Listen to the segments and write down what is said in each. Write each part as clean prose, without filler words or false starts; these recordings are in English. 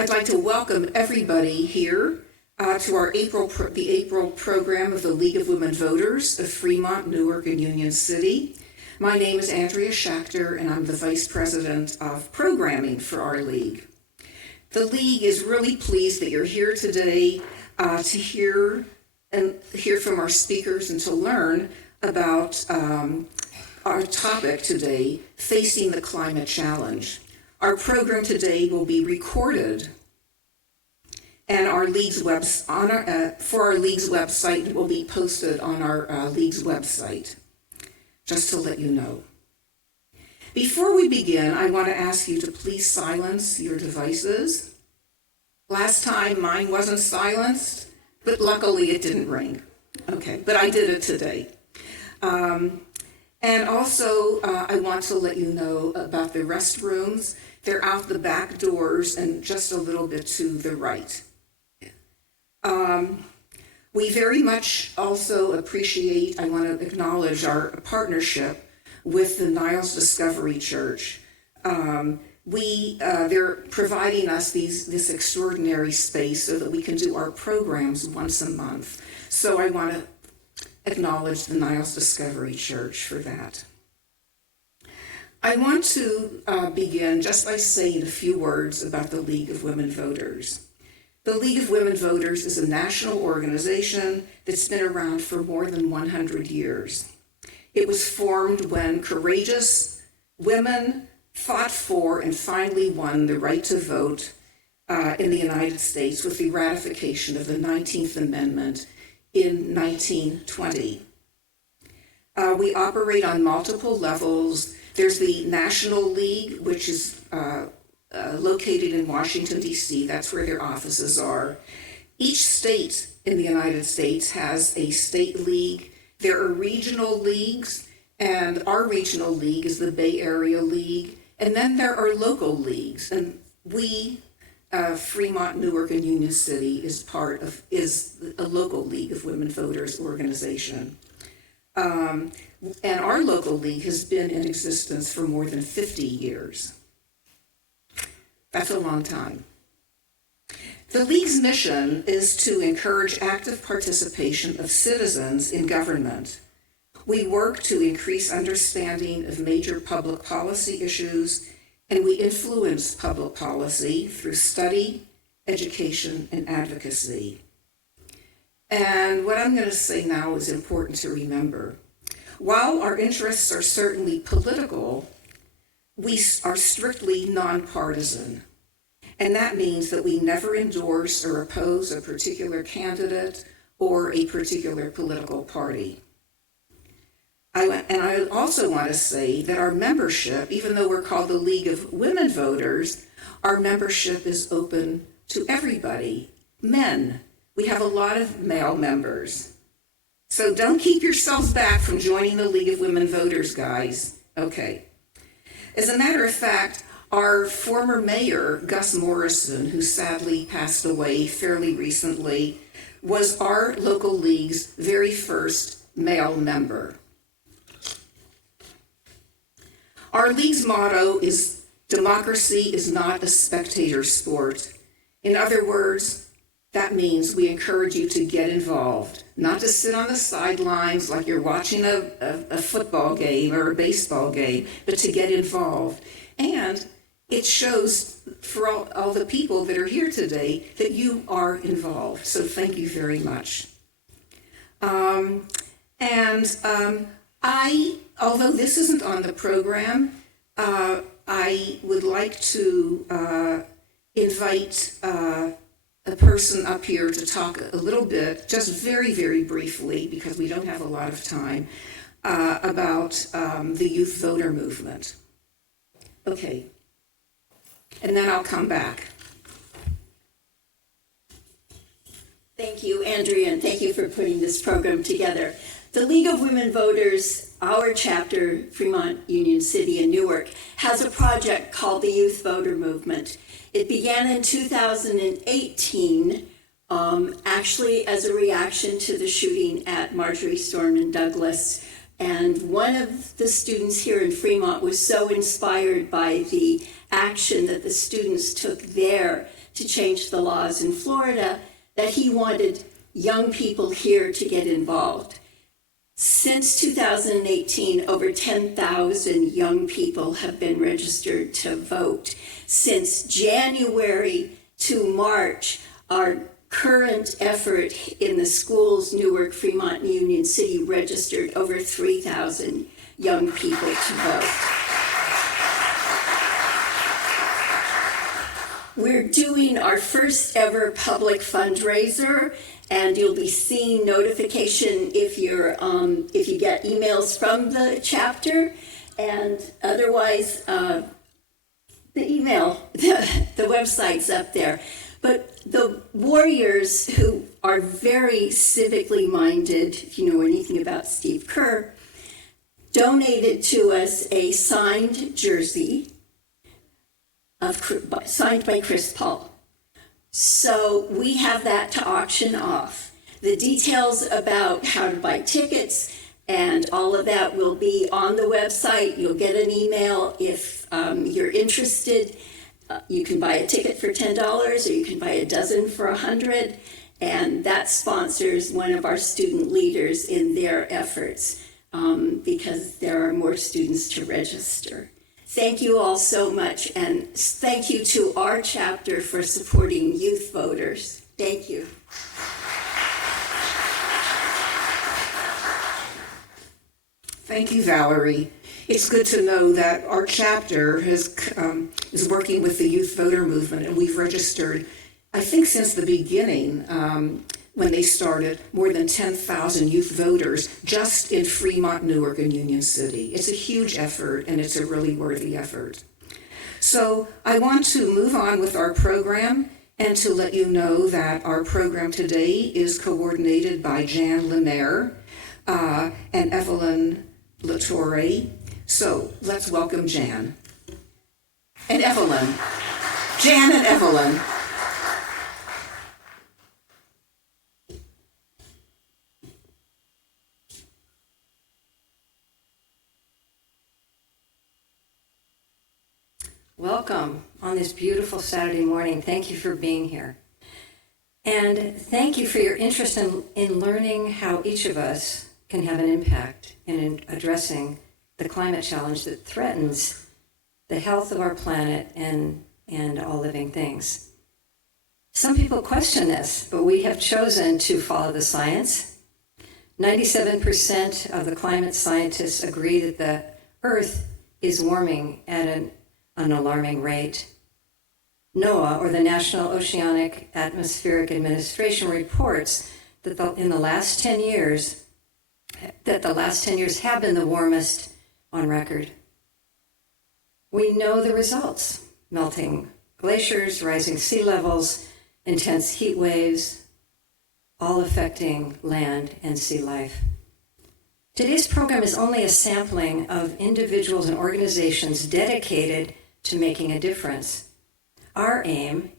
I'd like to welcome everybody here to our April program of the League of Women Voters of Fremont-Newark-Union City. My name is Andrea Schachter, and I'm the Vice President of Programming for our League. The League is really pleased that you're here today to hear from our speakers and to learn about our topic today, Facing the Climate Challenge. Our program today will be recorded, and for our league's website, it will be posted on our league's website, just to let you know. Before we begin, I want to ask you to please silence your devices. Last time, mine wasn't silenced, but luckily it didn't ring. Okay, but I did it today. And also, I want to let you know about the restrooms. They're out the back doors and just a little bit to the right. We very much also appreciate, I want to acknowledge our partnership with the Niles Discovery Church. They're providing us this extraordinary space so that we can do our programs once a month. So I want to acknowledge the Niles Discovery Church for that. I want to begin just by saying a few words about the League of Women Voters. The League of Women Voters is a national organization that's been around for more than 100 years. It was formed when courageous women fought for and finally won the right to vote in the United States with the ratification of the 19th Amendment in 1920. We operate on multiple levels. There's the National League, which is located in Washington, D.C. That's where their offices are. Each state in the United States has a state league. There are regional leagues, and our regional league is the Bay Area League. And then there are local leagues, and we, Fremont-Newark-Union City, is a local League of Women Voters organization. And our local league has been in existence for more than 50 years. That's a long time. The League's mission is to encourage active participation of citizens in government. We work to increase understanding of major public policy issues, and we influence public policy through study, education, and advocacy. And what I'm going to say now is important to remember. While our interests are certainly political, we are strictly nonpartisan. And that means that we never endorse or oppose a particular candidate or a particular political party. I also want to say that our membership, even though we're called the League of Women Voters, our membership is open to everybody, men. We have a lot of male members. So don't keep yourselves back from joining the League of Women Voters, guys. Okay. As a matter of fact, our former mayor, Gus Morrison, who sadly passed away fairly recently, was our local league's very first male member. Our league's motto is, democracy is not a spectator sport. In other words, that means we encourage you to get involved, not to sit on the sidelines like you're watching a football game or a baseball game, but to get involved. And it shows for all the people that are here today that you are involved. So thank you very much. Although this isn't on the program, I would like to invite a person up here to talk a little bit, just very, very briefly, because we don't have a lot of time, about the youth voter movement. Okay. And then I'll come back. Thank you, Andrea, and thank you for putting this program together. The League of Women Voters, our chapter, Fremont-Union City in Newark, has a project called the Youth Voter Movement. It began in 2018, actually as a reaction to the shooting at Marjorie Stoneman Douglas. And one of the students here in Fremont was so inspired by the action that the students took there to change the laws in Florida, that he wanted young people here to get involved. Since 2018, over 10,000 young people have been registered to vote. Since January to March, our current effort in the schools, Newark, Fremont, and Union City, registered over 3,000 young people to vote. We're doing our first ever public fundraiser, and you'll be seeing notification if you get emails from the chapter, and otherwise the email, the website's up there. But the warriors, who are very civically minded, if you know anything about Steve Kerr, donated to us a signed jersey signed by Chris Paul. So we have that to auction off. The details about how to buy tickets and all of that will be on the website. You'll get an email if you're interested. You can buy a ticket for $10, or you can buy a dozen for $100, and that sponsors one of our student leaders in their efforts because there are more students to register. Thank you all so much, and thank you to our chapter for supporting youth voters. Thank you. Thank you, Valerie. It's good to know that our chapter is working with the youth voter movement, and we've registered, I think since the beginning, when they started, more than 10,000 youth voters just in Fremont-Newark and Union City. It's a huge effort, and it's a really worthy effort. So I want to move on with our program and to let you know that our program today is coordinated by Jan Lemaire and Evelyn Latorre. So let's welcome Jan and Evelyn. Jan and Evelyn. Welcome on this beautiful Saturday morning. Thank you for being here. And thank you for your interest in learning how each of us can have an impact in addressing the climate challenge that threatens the health of our planet and all living things. Some people question this, but we have chosen to follow the science. 97% of the climate scientists agree that the Earth is warming at an alarming rate. NOAA, or the National Oceanic Atmospheric Administration, reports that the last 10 years have been the warmest on record. We know the results: melting glaciers, rising sea levels, intense heat waves, all affecting land and sea life. Today's program is only a sampling of individuals and organizations dedicated to making a difference. Our aim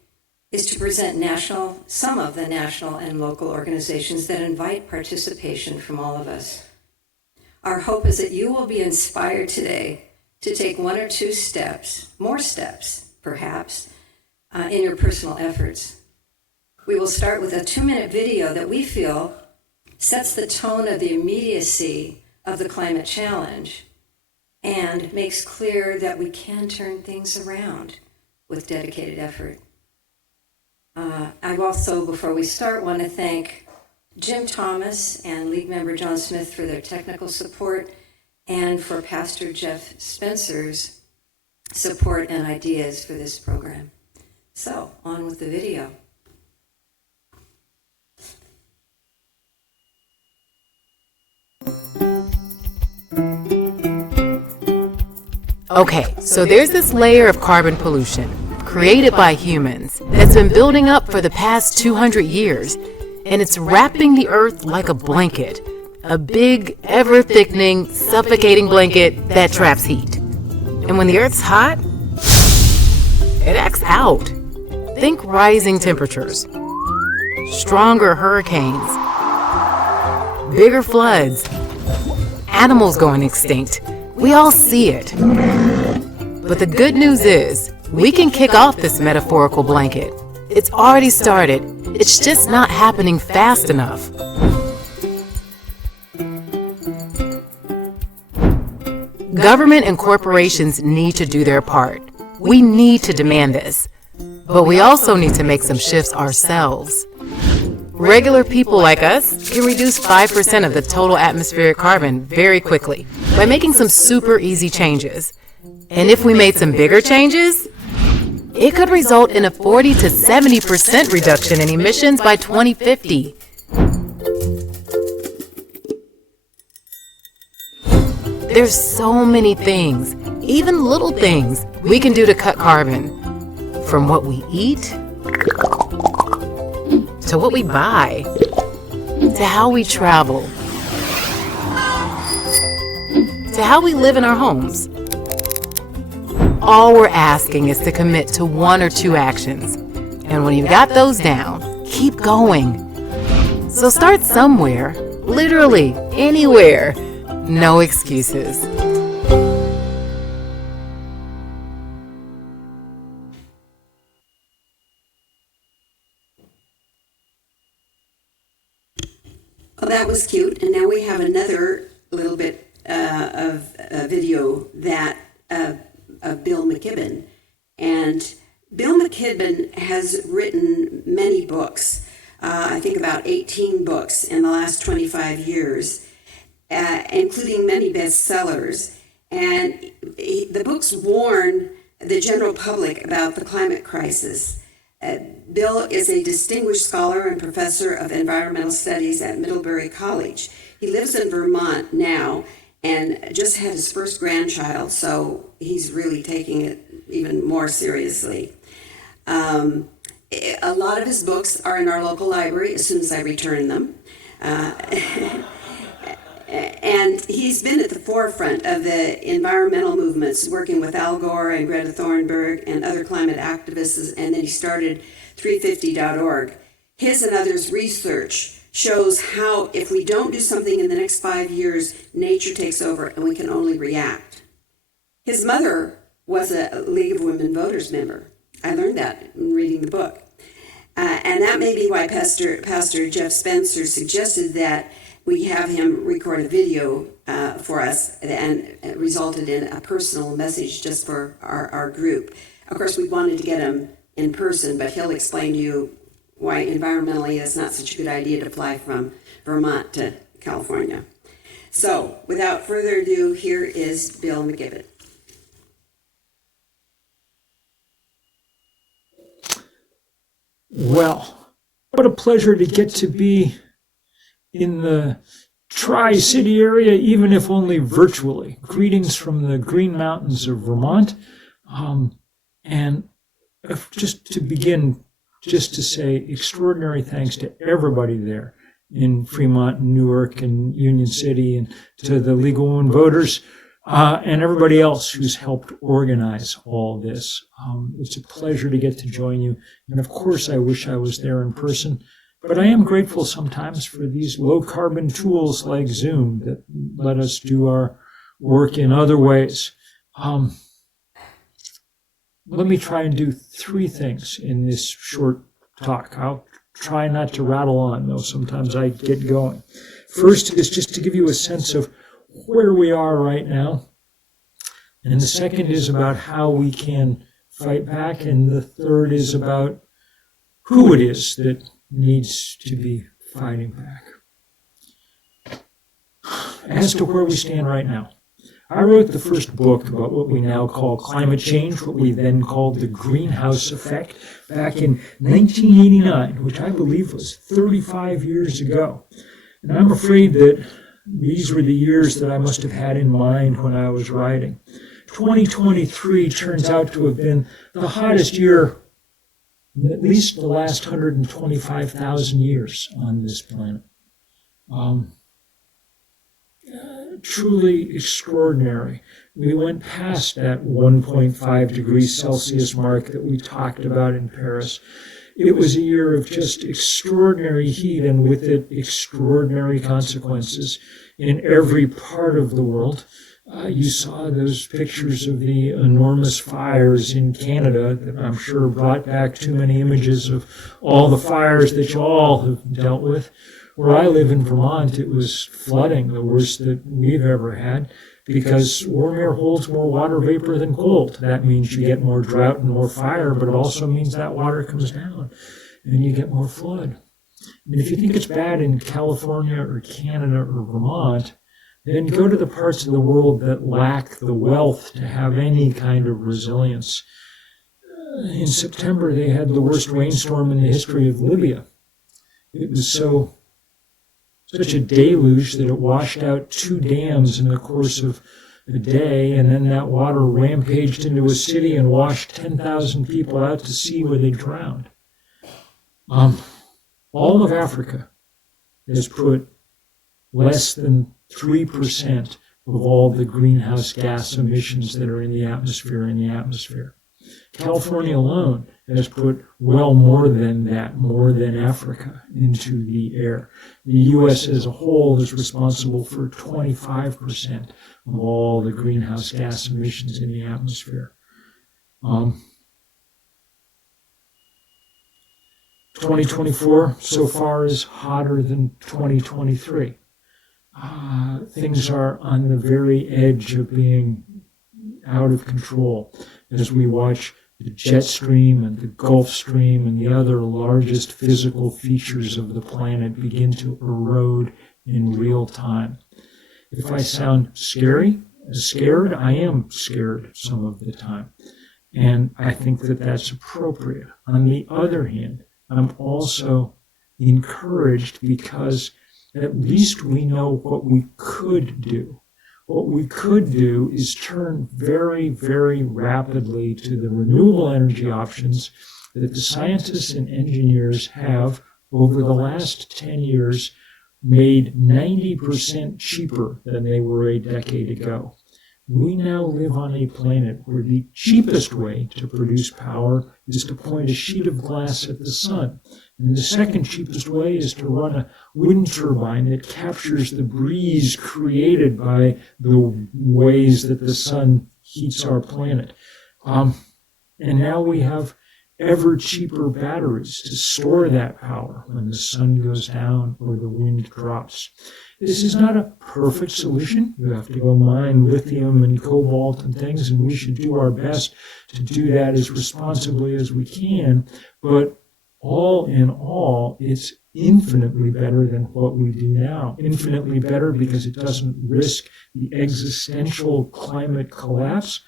is to present some of the national and local organizations that invite participation from all of us. Our hope is that you will be inspired today to take one or two steps, more steps perhaps, in your personal efforts. We will start with a 2-minute video that we feel sets the tone of the immediacy of the climate challenge and makes clear that we can turn things around with dedicated effort. I also, before we start, want to thank Jim Thomas and lead member John Smith for their technical support, and for Pastor Jeff Spencer's support and ideas for this program. So, on with the video. Okay, so there's this layer of carbon pollution created by humans that's been building up for the past 200 years, and it's wrapping the earth like a blanket, a big, ever-thickening, suffocating blanket that traps heat. And when the earth's hot, it acts out. Think rising temperatures, stronger hurricanes, bigger floods, animals going extinct. We all see it. But the good news is, We can kick off this metaphorical blanket. It's already started. It's just not happening fast enough. Government and corporations need to do their part. We need to demand this. But we also need to make some shifts ourselves. Regular people like us can reduce 5% of the total atmospheric carbon very quickly by making some super easy changes. And if we made some bigger changes, it could result in a 40 to 70% reduction in emissions by 2050. There's so many things, even little things, we can do to cut carbon. From what we eat, to what we buy, to how we travel, to how we live in our homes. All we're asking is to commit to 1 or 2 actions. And when you've got those down, keep going. So start somewhere, literally anywhere. No excuses. Well, that was cute. And now we have another little bit of a video that of Bill McKibben. And Bill McKibben has written many books, I think about 18 books in the last 25 years, including many bestsellers. And the books warn the general public about the climate crisis. Bill is a distinguished scholar and professor of environmental studies at Middlebury College. He lives in Vermont now and just had his first grandchild, so he's really taking it even more seriously. A lot of his books are in our local library as soon as I return them. And he's been at the forefront of the environmental movements, working with Al Gore and Greta Thunberg and other climate activists, and then he started 350.org. His and others' research shows how if we don't do something in the next 5 years, nature takes over and we can only react. His mother was a League of Women Voters member. I learned that in reading the book. And that may be why Pastor Jeff Spencer suggested that we have him record a video for us, and it resulted in a personal message just for our group. Of course, we wanted to get him in person, but he'll explain to you why environmentally it's not such a good idea to fly from Vermont to California. So, without further ado, here is Bill McKibben. Well, what a pleasure to get to be in the Tri-City area, even if only virtually. Greetings from the Green Mountains of Vermont. And just to begin, just to say extraordinary thanks to everybody there in Fremont, Newark, and Union City, and to the League of Women Voters, and everybody else who's helped organize all this. It's a pleasure to get to join you. And of course, I wish I was there in person. But I am grateful sometimes for these low-carbon tools like Zoom that let us do our work in other ways. Let me try and do 3 things in this short talk. I'll try not to rattle on, though sometimes I get going. First is just to give you a sense of where we are right now. And the second is about how we can fight back. And the third is about who it is that needs to be fighting back. As to where we stand right now, I wrote the first book about what we now call climate change, what we then called the greenhouse effect, back in 1989, which I believe was 35 years ago. And I'm afraid that these were the years that I must have had in mind when I was writing. 2023 turns out to have been the hottest year in at least the last 125,000 years on this planet. Truly extraordinary. We went past that 1.5 degrees Celsius mark that we talked about in Paris. It was a year of just extraordinary heat, and with it, extraordinary consequences in every part of the world. You saw those pictures of the enormous fires in Canada that I'm sure brought back too many images of all the fires that you all have dealt with. Where I live in Vermont, it was flooding, the worst that we've ever had, because warm air holds more water vapor than cold. That means you get more drought and more fire, but it also means that water comes down and you get more flood. And if you think it's bad in California or Canada or Vermont, then go to the parts of the world that lack the wealth to have any kind of resilience. In September, they had the worst rainstorm in the history of Libya. It was such a deluge that it washed out 2 dams in the course of a day, and then that water rampaged into a city and washed 10,000 people out to sea where they drowned. All of Africa has put less than 3% of all the greenhouse gas emissions that are in the atmosphere. California alone has put well more than that, more than Africa, into the air. The U.S. as a whole is responsible for 25% of all the greenhouse gas emissions in the atmosphere. 2024 so far is hotter than 2023. Things are on the very edge of being out of control as we watch the jet stream and the Gulf Stream and the other largest physical features of the planet begin to erode in real time. If I sound scared, I am scared some of the time. And I think that that's appropriate. On the other hand, I'm also encouraged because at least we know what we could do. What we could do is turn very, very rapidly to the renewable energy options that the scientists and engineers have, over the last 10 years, made 90% cheaper than they were a decade ago. We now live on a planet where the cheapest way to produce power is to point a sheet of glass at the sun. And the second cheapest way is to run a wind turbine that captures the breeze created by the ways that the sun heats our planet. And now we have ever cheaper batteries to store that power when the sun goes down or the wind drops. This is not a perfect solution. You have to go mine lithium and cobalt and things, and we should do our best to do that as responsibly as we can. But all in all, it's infinitely better than what we do now. Infinitely better because it doesn't risk the existential climate collapse.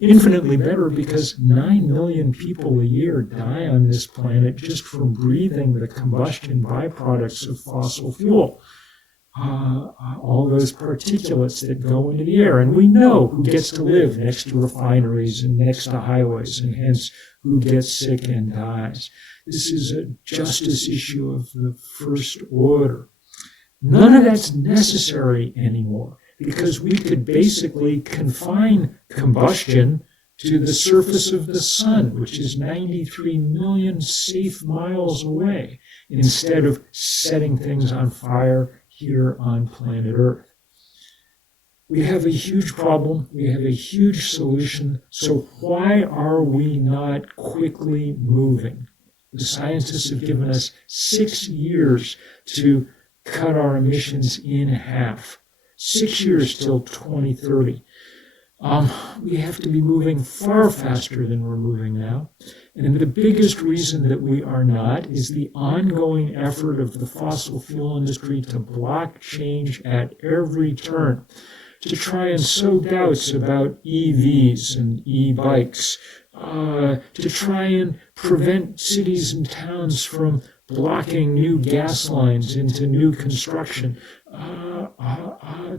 Infinitely better because 9 million people a year die on this planet just from breathing the combustion byproducts of fossil fuel. All those particulates that go into the air. And we know who gets to live next to refineries and next to highways, and hence who gets sick and dies. This is a justice issue of the first order. None of that's necessary anymore, because we could basically confine combustion to the surface of the sun, which is 93 million safe miles away, instead of setting things on fire here on planet Earth. We have a huge problem. We have a huge solution. So why are we not quickly moving? The scientists have given us 6 years to cut our emissions in half. 6 years till 2030. We have to be moving far faster than we're moving now. And the biggest reason that we are not is the ongoing effort of the fossil fuel industry to block change at every turn, to try and sow doubts about EVs and e-bikes, to try and prevent cities and towns from blocking new gas lines into new construction,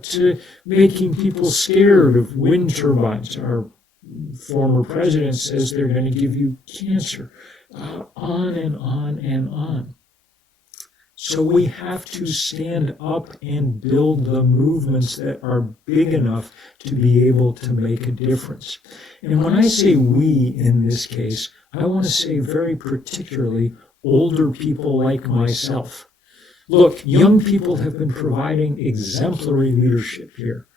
to making people scared of wind turbines. Our former president says they're going to give you cancer, on and on and on. So we have to stand up and build the movements that are big enough to be able to make a difference. And when I say we in this case, I want to say very particularly older people like myself. Look, young people have been providing exemplary leadership here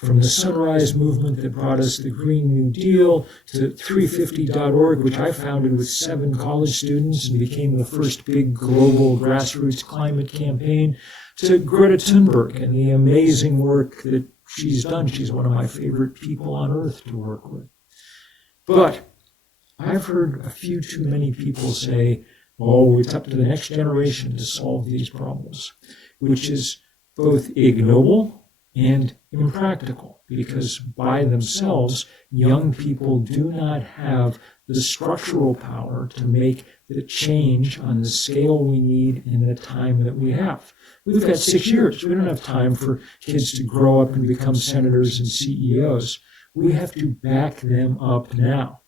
from the Sunrise Movement that brought us the Green New Deal to 350.org, which I founded with 7 college students and became the first big global grassroots climate campaign, to Greta Thunberg and the amazing work that she's done. She's one of my favorite people on earth to work with. But I've heard a few too many people say, oh, it's up to the next generation to solve these problems, which is both ignoble and impractical, because by themselves, young people do not have the structural power to make the change on the scale we need in the time that we have. We've got 6 years. We don't have time for kids to grow up and become senators and CEOs. We have to back them up now.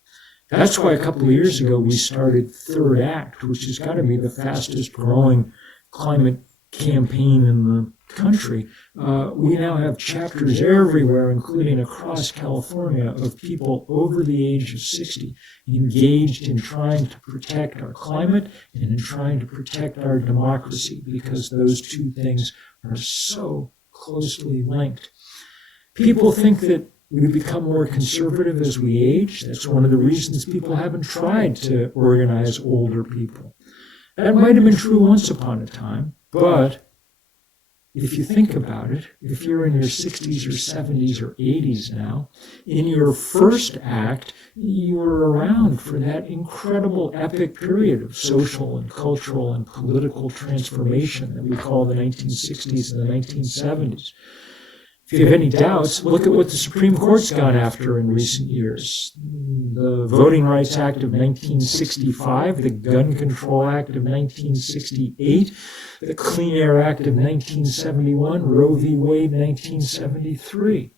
That's why a couple of years ago we started Third Act, which has got to be the fastest growing climate campaign in the country. We now have chapters everywhere, including across California, of people over the age of 60 engaged in trying to protect our climate and in trying to protect our democracy, because those two things are so closely linked. People think that we become more conservative as we age. That's one of the reasons people haven't tried to organize older people. That might have been true once upon a time, but if you think about it, if you're in your 60s or 70s or 80s now, in your first act, you were around for that incredible epic period of social and cultural and political transformation that we call the 1960s and the 1970s. If you have any doubts, look at what the Supreme Court's gone after in recent years. The Voting Rights Act of 1965, the Gun Control Act of 1968, the Clean Air Act of 1971, Roe v. Wade 1973.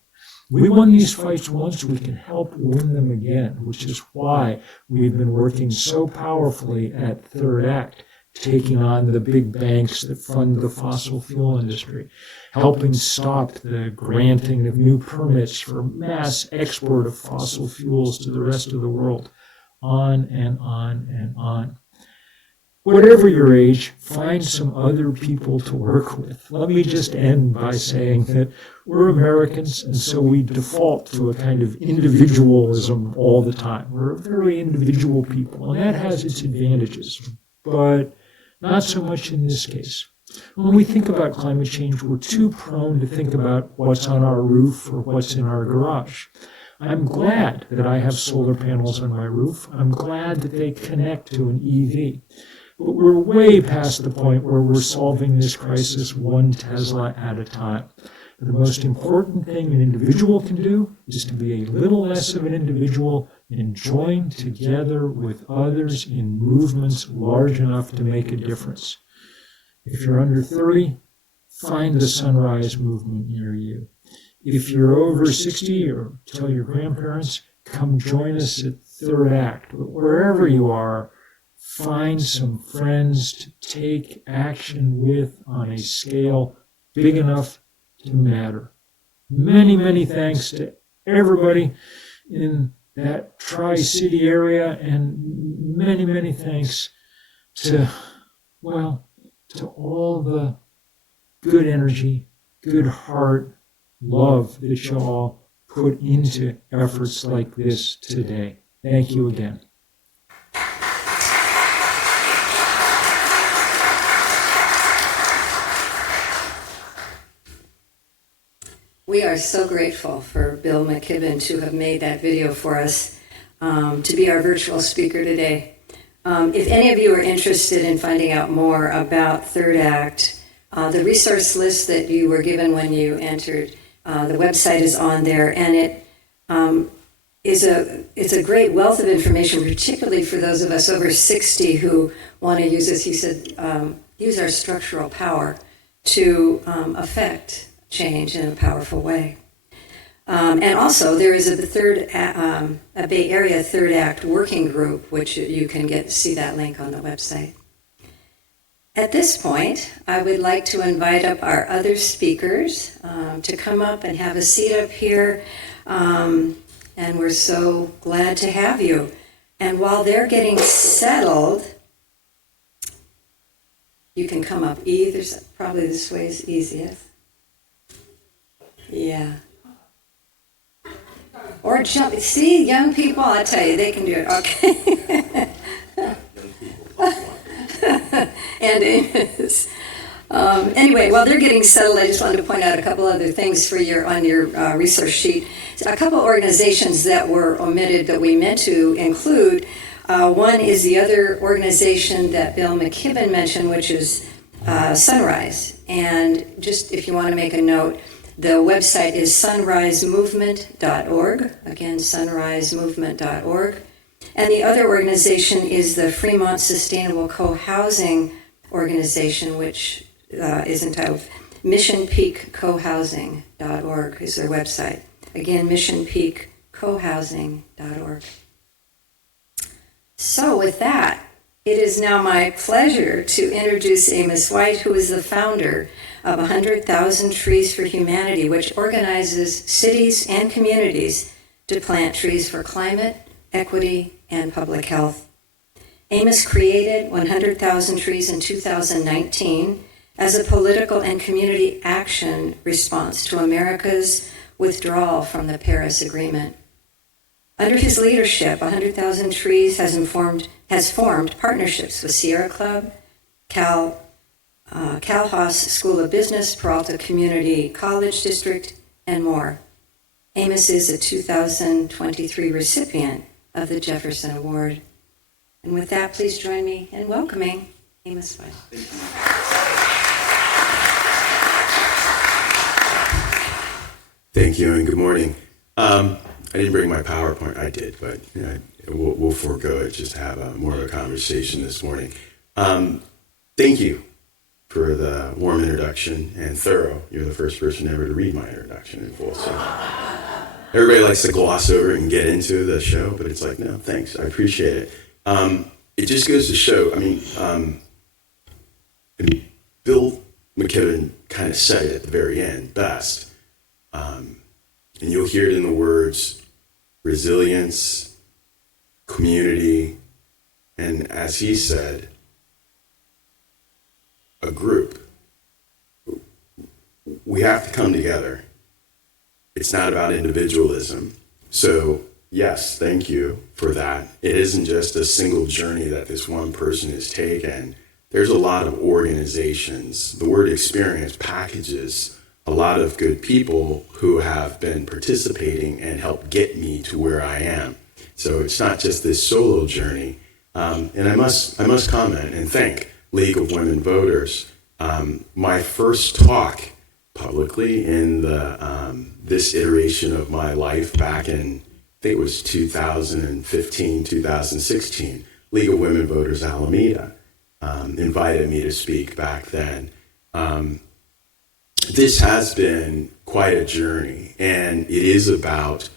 We won these fights once, we can help win them again, which is why we've been working so powerfully at Third Act, taking on the big banks that fund the fossil fuel industry, helping stop the granting of new permits for mass export of fossil fuels to the rest of the world, on and on and on. Whatever your age, find some other people to work with. Let me just end by saying that we're Americans, and so we default to a kind of individualism all the time. We're very individual people, and that has its advantages, but not so much in this case. When we think about climate change, we're too prone to think about what's on our roof or what's in our garage. I'm glad that I have solar panels on my roof. I'm glad that they connect to an EV. But we're way past the point where we're solving this crisis one Tesla at a time. The most important thing an individual can do is to be a little less of an individual and join together with others in movements large enough to make a difference. If you're under 30, find the Sunrise Movement near you. If you're over 60, or tell your grandparents, come join us at Third Act. But wherever you are, find some friends to take action with on a scale big enough to matter. Many, many thanks to everybody in that Tri-City area, and many, many thanks to all the good energy, good heart, love that you all put into efforts like this today. Thank you again. We are so grateful for Bill McKibben to have made that video for us, to be our virtual speaker today. If any of you are interested in finding out more about Third Act, the resource list that you were given when you entered, the website is on there, and it's a great wealth of information, particularly for those of us over 60 who want to use, as he said, use our structural power to affect change in a powerful way. And also, there is a Bay Area Third Act working group, which you can see that link on the website. At this point, I would like to invite up our other speakers to come up and have a seat up here. And we're so glad to have you. And while they're getting settled, you can come up either, probably this way is easiest. Yeah. Or jump. See, young people, I tell you, they can do it. Okay. And Amos. Anyway, while they're getting settled, I just wanted to point out a couple other things for on your resource sheet. A couple organizations that were omitted that we meant to include. One is the other organization that Bill McKibben mentioned, which is Sunrise. And just if you want to make a note, the website is sunrisemovement.org. Again, sunrisemovement.org. And the other organization is the Fremont Sustainable Co-Housing Organization, which is entitled missionpeakcohousing.org is their website. Again, missionpeakcohousing.org. So with that, it is now my pleasure to introduce Amos White, who is the founder of 100,000 Trees for Humanity, which organizes cities and communities to plant trees for climate, equity, and public health. Amos created 100,000 Trees in 2019 as a political and community action response to America's withdrawal from the Paris Agreement. Under his leadership, 100,000 Trees has formed partnerships with Sierra Club, Cal Haas School of Business, Peralta Community College District, and more. Amos is a 2023 recipient of the Jefferson Award. And with that, please join me in welcoming Amos White. Thank you, and good morning. I didn't bring my PowerPoint. I did, but we'll forego it just to have more of a conversation this morning. Thank you for the warm introduction and thorough. You're the first person ever to read my introduction in full. So everybody likes to gloss over it and get into the show, but it's like, no, thanks. I appreciate it. It just goes to show, Bill McKibben kind of said it at the very end best. And you'll hear it in the words resilience, community, and as he said, a group. We have to come together. It's not about individualism. So, yes, thank you for that. It isn't just a single journey that this one person has taken. There's a lot of organizations. The word experience packages a lot of good people who have been participating and helped get me to where I am. So it's not just this solo journey. And I must comment and thank League of Women Voters. My first talk publicly in this iteration of my life back in, I think it was 2015, 2016, League of Women Voters Alameda invited me to speak back then. This has been quite a journey, and it is about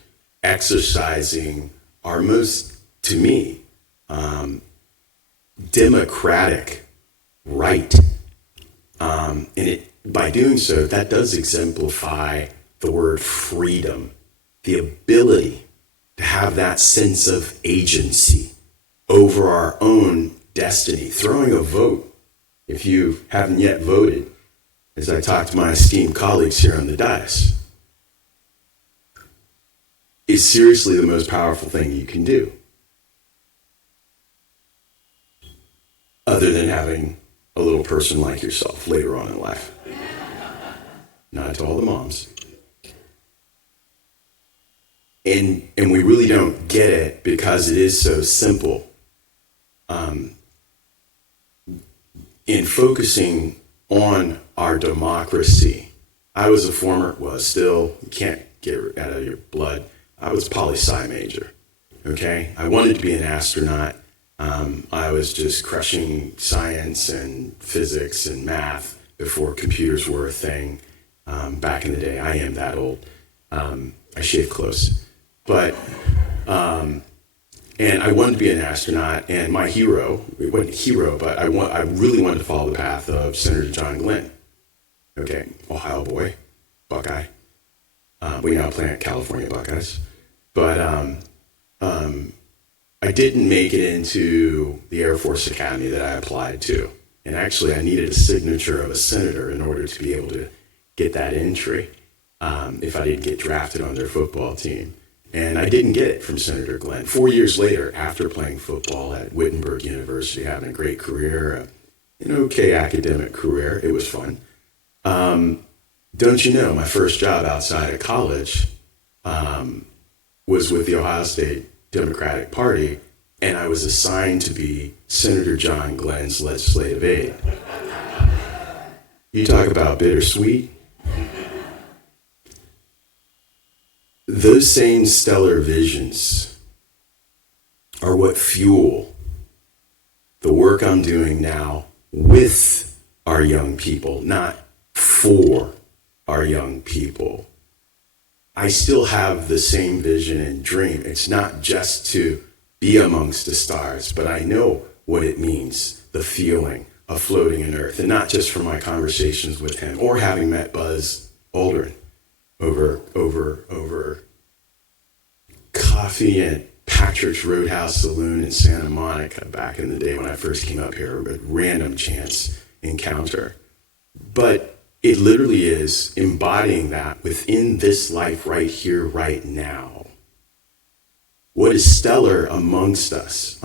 exercising our most, to me, democratic right. And by doing so, that does exemplify the word freedom, the ability to have that sense of agency over our own destiny. Throwing a vote, if you haven't yet voted, as I talk to my esteemed colleagues here on the dais, is seriously the most powerful thing you can do. Other than having a little person like yourself later on in life. Not to all the moms. And we really don't get it because it is so simple. In focusing on our democracy, I was still, you can't get it out of your blood. I was a poli-sci major, okay? I wanted to be an astronaut. I was just crushing science and physics and math before computers were a thing back in the day. I am that old. I shave close. But, and I wanted to be an astronaut, and my hero, it wasn't a hero, but I really wanted to follow the path of Senator John Glenn. Okay, Ohio boy, Buckeye. We now play at California Buckeyes. But I didn't make it into the Air Force Academy that I applied to. And actually, I needed a signature of a senator in order to be able to get that entry if I didn't get drafted on their football team. And I didn't get it from Senator Glenn. 4 years later, after playing football at Wittenberg University, having a great career, an okay academic career, it was fun. Don't you know, my first job outside of college was with the Ohio State Democratic Party, and I was assigned to be Senator John Glenn's legislative aide. You talk about bittersweet. Those same stellar visions are what fuel the work I'm doing now with our young people, not for our young people. I still have the same vision and dream. It's not just to be amongst the stars, but I know what it means, the feeling of floating in earth, and not just from my conversations with him or having met Buzz Aldrin over coffee at Patrick's Roadhouse Saloon in Santa Monica back in the day when I first came up here, a random chance encounter. But it literally is embodying that within this life right here, right now. What is stellar amongst us,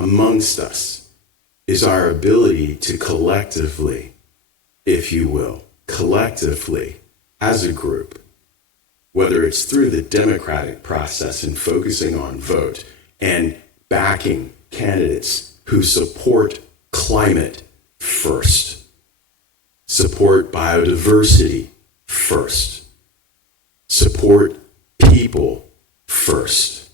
is our ability to collectively, if you will, collectively, as a group, whether it's through the democratic process and focusing on vote and backing candidates who support climate first, support biodiversity first, support people first,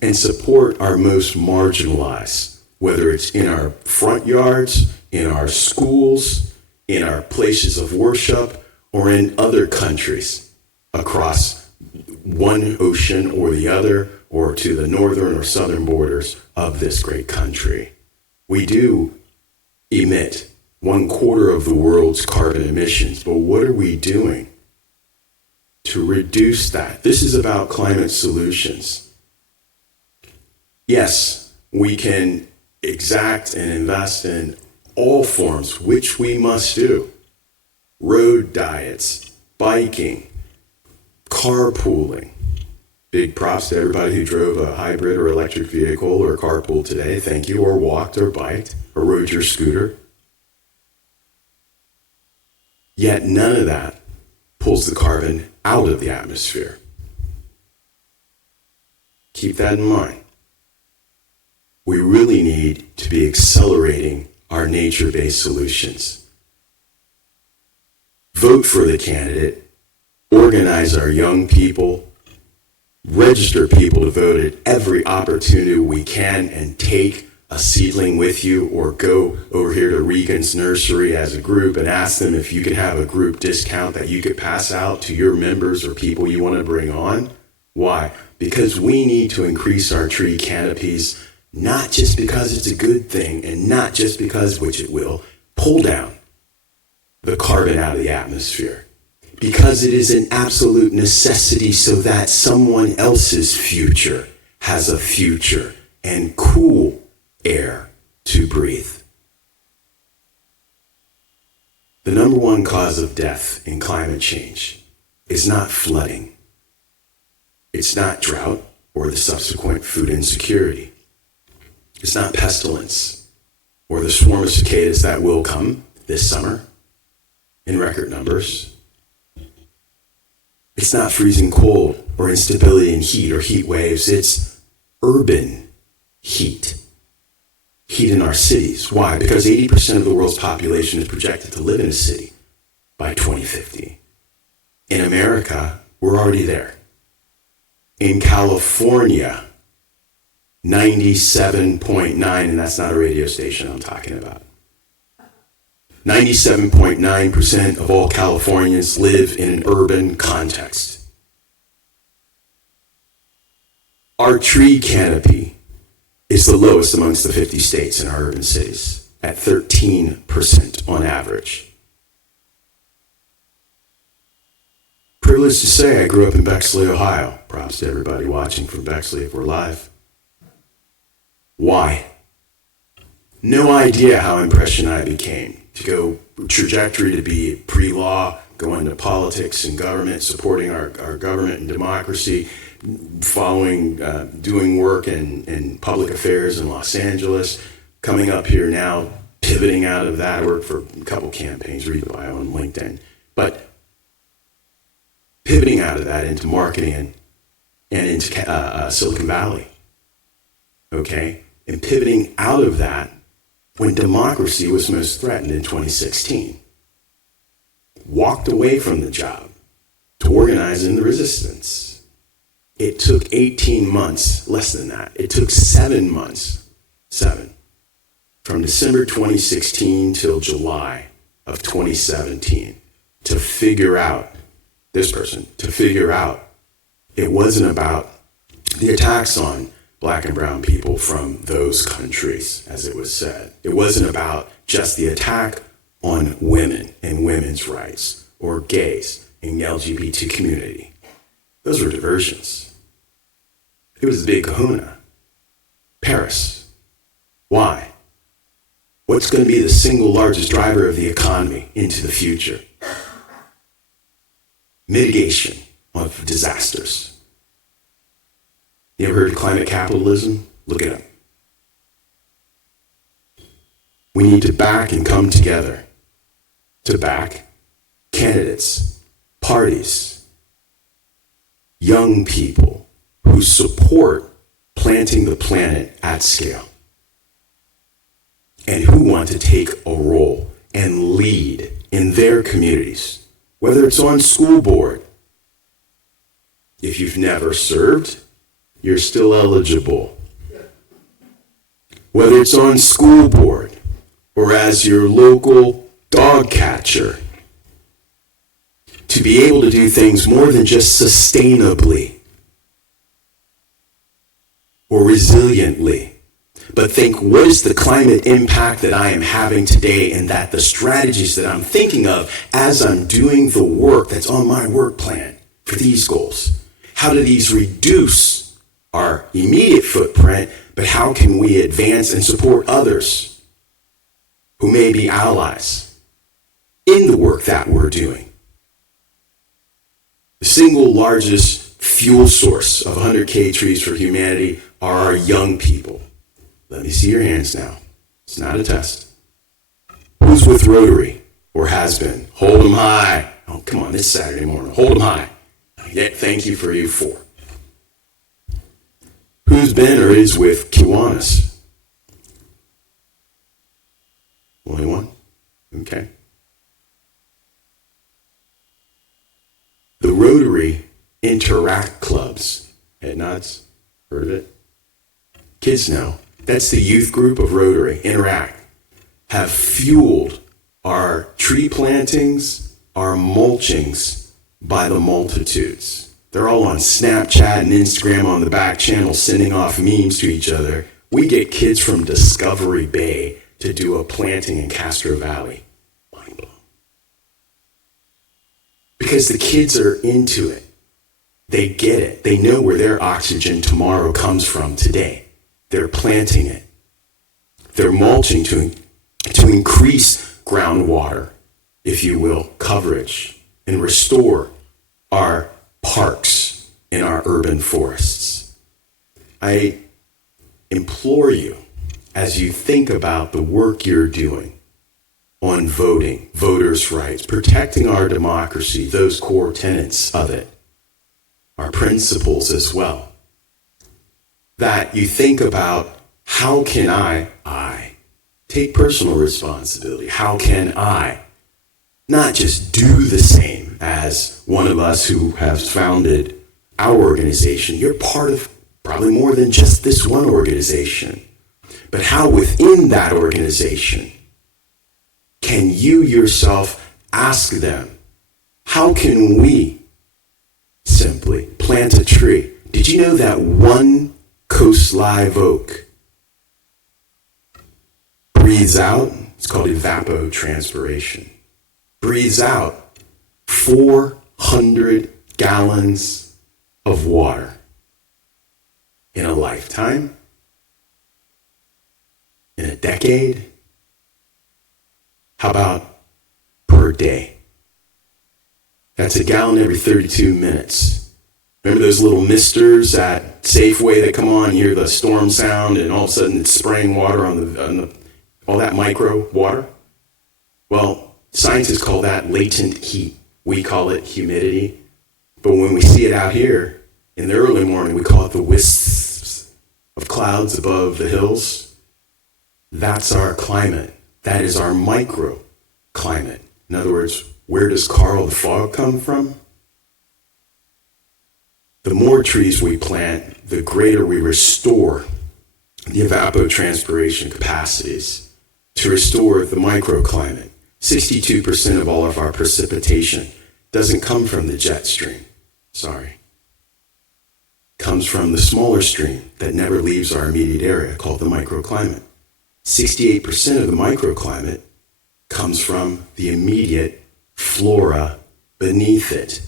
and support our most marginalized, whether it's in our front yards, in our schools, in our places of worship, or in other countries across one ocean or the other, or to the northern or southern borders of this great country. We do emit 1/4 of the world's carbon emissions, but what are we doing to reduce that? This is about climate solutions. Yes, we can exact and invest in all forms, which we must do. Road diets, biking, carpooling. Big props to everybody who drove a hybrid or electric vehicle or carpool today. Thank you. Or walked or biked or rode your scooter. Yet none of that pulls the carbon out of the atmosphere. Keep that in mind. We really need to be accelerating our nature-based solutions. Vote for the candidate. Organize our young people, register people to vote at every opportunity we can, and take a seedling with you, or go over here to Regan's nursery as a group and ask them if you could have a group discount that you could pass out to your members or people you want to bring on. Why? Because we need to increase our tree canopies, not just because it's a good thing and not just because, which it will, pull down the carbon out of the atmosphere. Because it is an absolute necessity so that someone else's future has a future and cool air to breathe. The number one cause of death in climate change is not flooding. It's not drought or the subsequent food insecurity. It's not pestilence or the swarm of cicadas that will come this summer in record numbers. It's not freezing cold or instability in heat or heat waves. It's urban heat. Heat in our cities. Why? Because 80% of the world's population is projected to live in a city by 2050. In America, we're already there. In California, 97.9, and that's not a radio station I'm talking about. 97.9% of all Californians live in an urban context. Our tree canopy is the lowest amongst the 50 states in our urban cities, at 13% on average. Privileged to say I grew up in Bexley, Ohio. Props to everybody watching from Bexley if we're live. Why? No idea how impressioned I became to go trajectory to be pre-law, go into politics and government, supporting our government and democracy, doing work in public affairs in Los Angeles, coming up here now, pivoting out of that. I worked for a couple campaigns, read the bio on LinkedIn, but pivoting out of that into marketing and into Silicon Valley, okay? And pivoting out of that when democracy was most threatened in 2016. Walked away from the job to organize in the resistance. It took 18 months, less than that. It took 7 months, from December 2016 till July of 2017 to figure out it wasn't about the attacks on Black and brown people from those countries, as it was said. It wasn't about just the attack on women and women's rights or gays in the LGBT community. Those were diversions. It was the big kahuna. Paris. Why? What's going to be the single largest driver of the economy into the future? Mitigation of disasters. You ever heard of climate capitalism? Look it up. We need to back and come together to back candidates, parties, young people who support planting the planet at scale and who want to take a role and lead in their communities, whether it's on school board. If you've never served, you're still eligible. Whether it's on school board or as your local dog catcher, to be able to do things more than just sustainably or resiliently, but think, what is the climate impact that I am having today, and that the strategies that I'm thinking of as I'm doing the work that's on my work plan for these goals, how do these reduce our immediate footprint, but how can we advance and support others who may be allies in the work that we're doing? The single largest fuel source of 100K trees for humanity are our young people. Let me see your hands now. It's not a test. Who's with Rotary or has been? Hold them high. Oh, come on, this Saturday morning. Hold them high. Yeah, thank you for you 4. Who's been or is with Kiwanis? Only 1? Okay. The Rotary Interact Clubs. Head nods? Heard of it? Kids know. That's the youth group of Rotary Interact. Have fueled our tree plantings, our mulchings by the multitudes. They're all on Snapchat and Instagram on the back channel sending off memes to each other. We get kids from Discovery Bay to do a planting in Castro Valley. Mind blown. Because the kids are into it. They get it. They know where their oxygen tomorrow comes from today. They're planting it. They're mulching to increase groundwater, if you will, coverage, and restore our parks in our urban forests. I implore you, as you think about the work you're doing on voting, voters' rights, protecting our democracy, those core tenets of it, our principles as well, that you think about, how can I take personal responsibility? How can I not just do the same as one of us who has founded our organization? You're part of probably more than just this one organization. But how within that organization can you yourself ask them, how can we simply plant a tree? Did you know that one coast live oak breathes out? It's called evapotranspiration. Breathes out 400 gallons of water in a lifetime, in a decade. How about per day? That's a gallon every 32 minutes. Remember those little misters at Safeway that come on, you hear the storm sound, and all of a sudden it's spraying water on all that micro water? Well, scientists call that latent heat. We call it humidity. But when we see it out here in the early morning, we call it the wisps of clouds above the hills. That's our climate. That is our microclimate. In other words, where does Carl the fog come from? The more trees we plant, the greater we restore the evapotranspiration capacities to restore the microclimate. 62% of all of our precipitation doesn't come from the jet stream. Sorry. Comes from the smaller stream that never leaves our immediate area, called the microclimate. 68% of the microclimate comes from the immediate flora beneath it.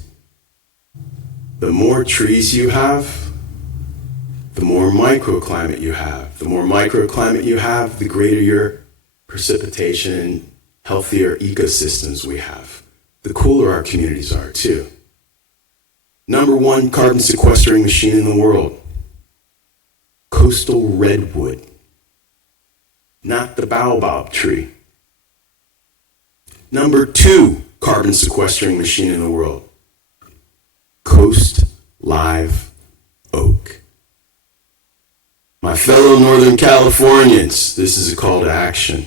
The more trees you have, the more microclimate you have. The more microclimate you have, the greater your precipitation and healthier ecosystems we have. The cooler our communities are, too. Number 1 carbon sequestering machine in the world. Coastal redwood. Not the baobab tree. Number 2 carbon sequestering machine in the world. Coast live oak. My fellow Northern Californians, this is a call to action.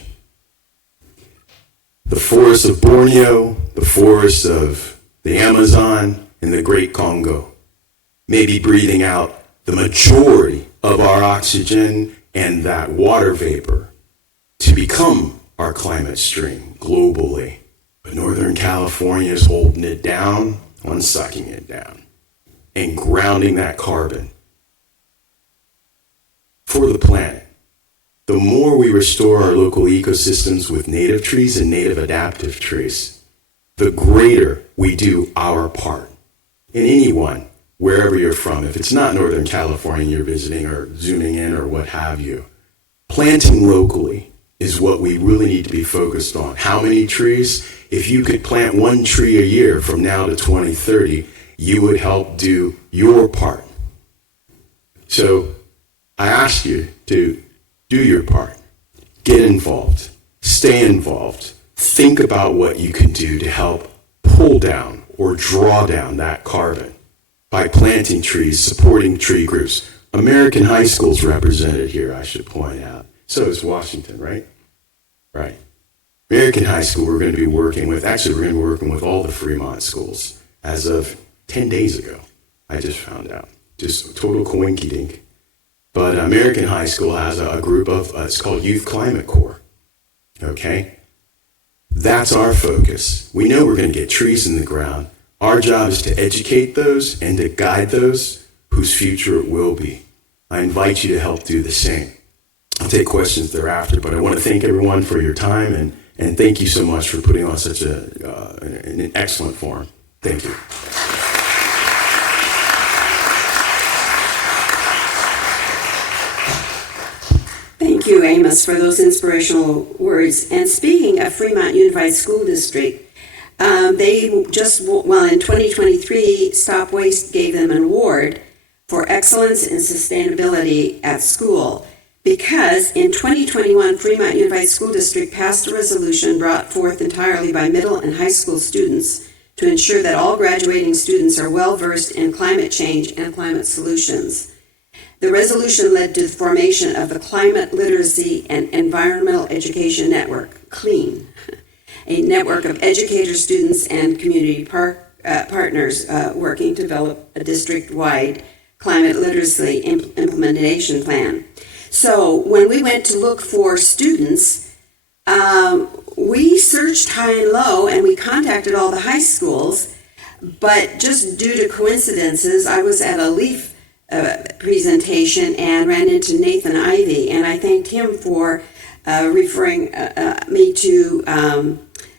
The forests of Borneo, the forests of the Amazon, and the Great Congo may be breathing out the majority of our oxygen and that water vapor to become our climate stream globally. But Northern California is holding it down on sucking it down and grounding that carbon for the planet. The more we restore our local ecosystems with native trees and native adaptive trees, the greater we do our part. And anyone, wherever you're from, if it's not Northern California you're visiting or zooming in or what have you, planting locally is what we really need to be focused on. How many trees? If you could plant 1 tree a year from now to 2030, you would help do your part. So I ask you to do your part. Get involved. Stay involved. Think about what you can do to help pull down or draw down that carbon by planting trees, supporting tree groups. American high schools represented here, I should point out. So is Washington, right? Right. American high school we're going to be working with, actually we're going to be working with all the Fremont schools as of 10 days ago. I just found out. Just total coinkydink. But American high school has a group of, it's called Youth Climate Corps. Okay? That's our focus. We know we're going to get trees in the ground. Our job is to educate those and to guide those whose future it will be. I invite you to help do the same. I'll take questions thereafter, but I want to thank everyone for your time and thank you so much for putting on such an excellent forum. Thank you. Thank you, Amos, for those inspirational words. And speaking of Fremont Unified School District, they just, in 2023, Stop Waste gave them an award for excellence in sustainability at school because in 2021, Fremont Unified School District passed a resolution brought forth entirely by middle and high school students to ensure that all graduating students are well-versed in climate change and climate solutions. The resolution led to the formation of the Climate Literacy and Environmental Education Network, CLEAN, a network of educators, students, and community partners working to develop a district-wide climate literacy implementation plan. So when we went to look for students, we searched high and low, and we contacted all the high schools, but just due to coincidences, I was at a LEAF presentation and ran into Nathan Ivey, and I thanked him for referring me to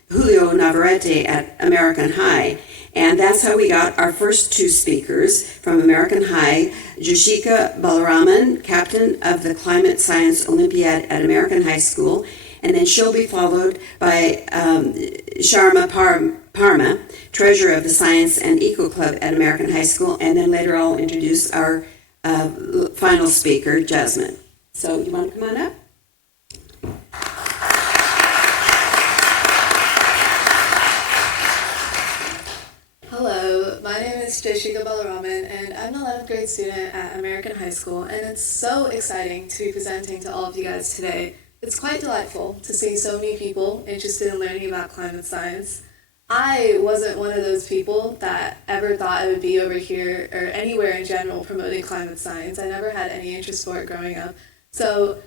Julio Navarrete at American High. And that's how we got our first 2 speakers from American High, Joshika Balaraman, captain of the Climate Science Olympiad at American High School, and then she'll be followed by Sharma Parma, treasurer of the Science and Eco Club at American High School, and then later I'll introduce our final speaker, Jasmine. So you want to come on up? Hello, my name is Jayashika Balaraman, and I'm an 11th grade student at American High School, and it's so exciting to be presenting to all of you guys today. It's quite delightful to see so many people interested in learning about climate science. I wasn't one of those people that ever thought I would be over here or anywhere in general promoting climate science. I never had any interest for it growing up. So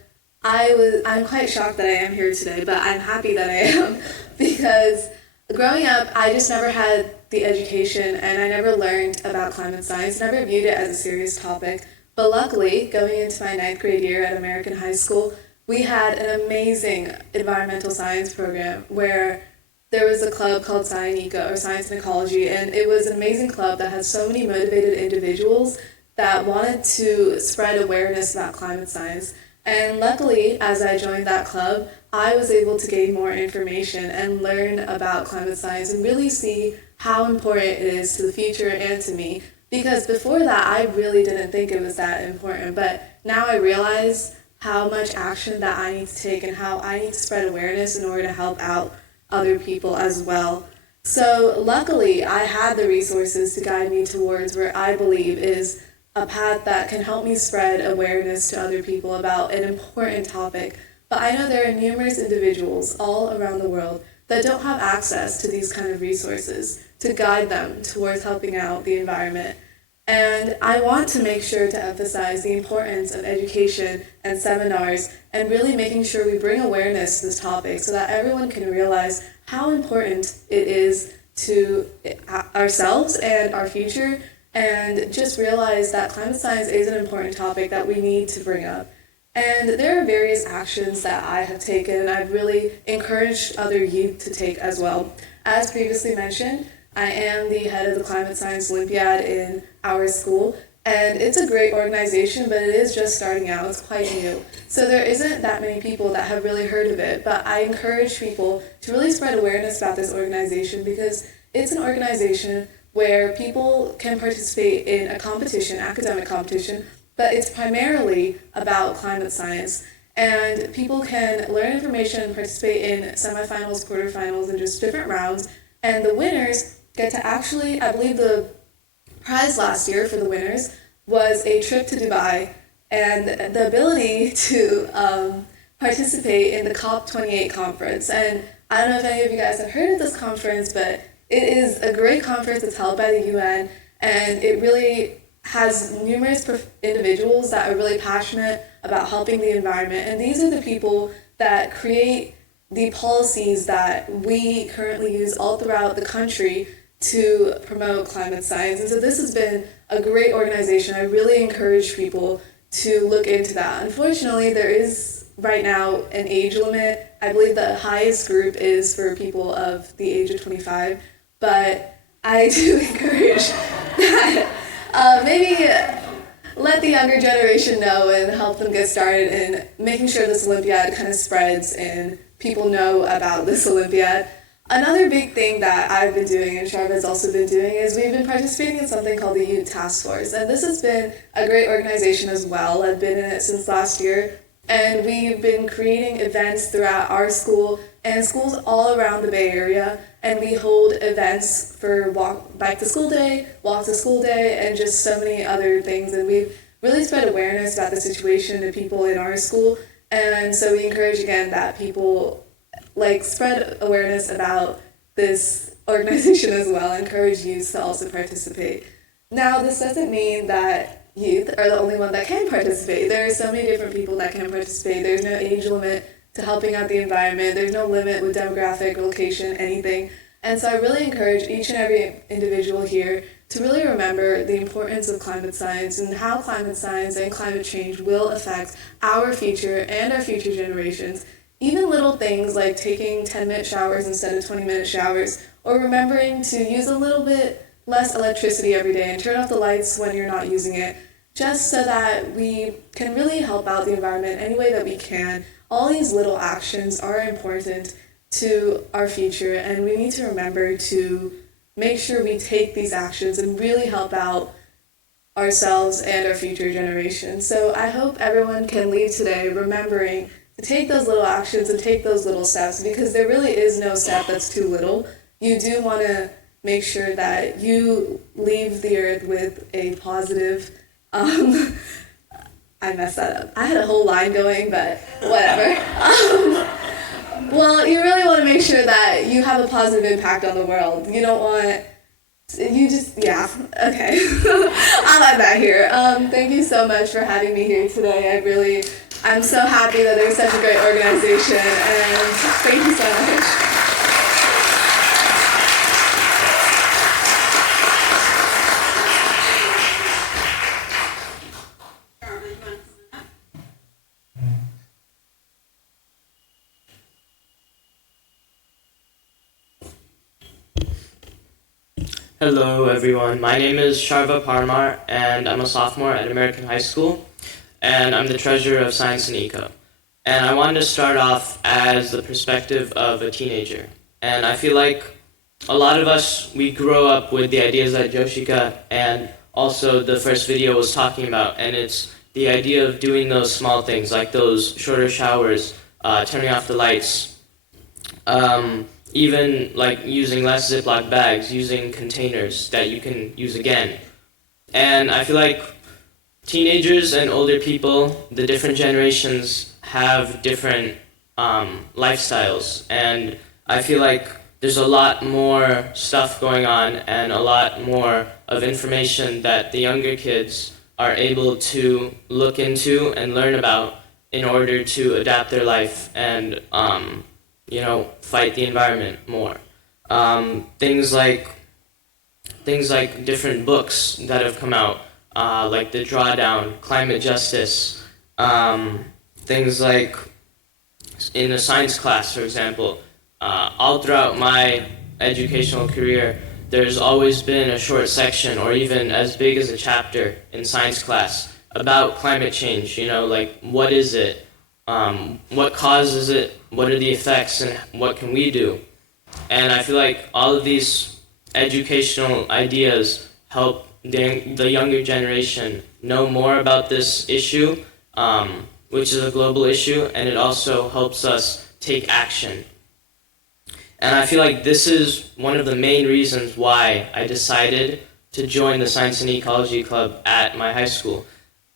I'm quite shocked that I am here today, but I'm happy that I am because growing up, I just never had the education and I never learned about climate science, never viewed it as a serious topic. But luckily, going into my 9th grade year at American High School, we had an amazing environmental science program where there was a club called Sci-Eco, or Science and Ecology, and it was an amazing club that had so many motivated individuals that wanted to spread awareness about climate science. And luckily, as I joined that club, I was able to gain more information and learn about climate science and really see how important it is to the future and to me. Because before that, I really didn't think it was that important, but now I realize how much action that I need to take and how I need to spread awareness in order to help out other people as well. So luckily, I had the resources to guide me towards where I believe is a path that can help me spread awareness to other people about an important topic. But I know there are numerous individuals all around the world that don't have access to these kind of resources to guide them towards helping out the environment. And I want to make sure to emphasize the importance of education and seminars and really making sure we bring awareness to this topic so that everyone can realize how important it is to ourselves and our future, and just realize that climate science is an important topic that we need to bring up. And there are various actions that I have taken and I've really encouraged other youth to take as well. As previously mentioned, I am the head of the Climate Science Olympiad in our school, and it's a great organization, but it is just starting out. It's quite new. So there isn't that many people that have really heard of it, but I encourage people to really spread awareness about this organization because it's an organization where people can participate in a competition, academic competition, but it's primarily about climate science. And people can learn information and participate in semifinals, quarterfinals, and just different rounds. And the winners get to actually, I believe the prize last year for the winners was a trip to Dubai and the ability to participate in the COP28 conference. And I don't know if any of you guys have heard of this conference, but it is a great conference. It's held by the UN, and it really has numerous individuals that are really passionate about helping the environment. And these are the people that create the policies that we currently use all throughout the country to promote climate science. And so this has been a great organization. I really encourage people to look into that. Unfortunately, there is right now an age limit. I believe the highest group is for people of the age of 25, but I do encourage that maybe let the younger generation know and help them get started in making sure this Olympiad kind of spreads and people know about this Olympiad. Another big thing that I've been doing and Sharp has also been doing is we've been participating in something called the Youth Task Force. And this has been a great organization as well. I've been in it since last year. And we've been creating events throughout our school and schools all around the Bay Area. And we hold events for Bike to School Day, Walk to School Day, and just so many other things. And we've really spread awareness about the situation to people in our school. And so we encourage, again, that people spread awareness about this organization as well, encourage youth to also participate. Now, this doesn't mean that youth are the only one that can participate. There are so many different people that can participate. There's no age limit to helping out the environment. There's no limit with demographic, location, anything. And so I really encourage each and every individual here to really remember the importance of climate science and how climate science and climate change will affect our future and our future generations. Even little things like taking 10-minute showers instead of 20-minute showers, or remembering to use a little bit less electricity every day and turn off the lights when you're not using it, just so that we can really help out the environment any way that we can. All these little actions are important to our future, and we need to remember to make sure we take these actions and really help out ourselves and our future generations. So I hope everyone can leave today remembering to take those little actions and take those little steps, because there really is no step that's too little. You do want to make sure that you leave the earth with a positive, I messed that up. I had a whole line going, but whatever. Well, you really want to make sure that you have a positive impact on the world. You don't want, yeah, okay. I'll end that here. Thank you so much for having me here today. I'm so happy that there's such a great organization, and thank you so much. Hello everyone, my name is Sharva Parmar and I'm a sophomore at American High School and I'm the treasurer of Science and Eco. And I wanted to start off as the perspective of a teenager. And I feel like a lot of us, we grow up with the ideas that Joshika and also the first video was talking about, and it's the idea of doing those small things like those shorter showers, turning off the lights, even like using less Ziploc bags, using containers that you can use again. And I feel like teenagers and older people, the different generations have different lifestyles. And I feel like there's a lot more stuff going on and a lot more of information that the younger kids are able to look into and learn about in order to adapt their life and fight the environment more. Things like different books that have come out, like The Drawdown, Climate Justice, things like in a science class, for example. All throughout my educational career, there's always been a short section or even as big as a chapter in science class about climate change, like what is it? What causes it, what are the effects, and what can we do? And I feel like all of these educational ideas help the younger generation know more about this issue, which is a global issue, and it also helps us take action. And I feel like this is one of the main reasons why I decided to join the Science and Ecology Club at my high school,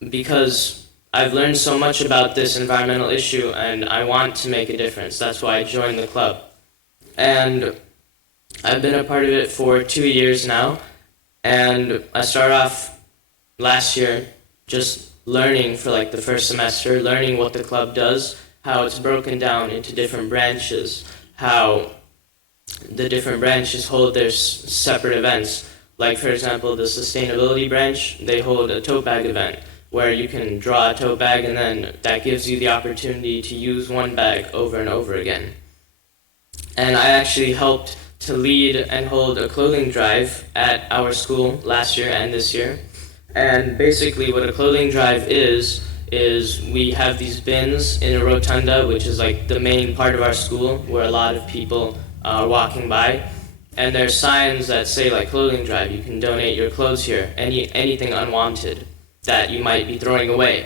because I've learned so much about this environmental issue and I want to make a difference. That's why I joined the club. And I've been a part of it for 2 years now. And I started off last year just learning for like the first semester, learning what the club does, how it's broken down into different branches, how the different branches hold their separate events. Like for example, the sustainability branch, they hold a tote bag event, where you can draw a tote bag and then that gives you the opportunity to use one bag over and over again. And I actually helped to lead and hold a clothing drive at our school last year and this year. And basically what a clothing drive is we have these bins in a rotunda, which is like the main part of our school where a lot of people are walking by. And there's signs that say like clothing drive, you can donate your clothes here, anything unwanted that you might be throwing away.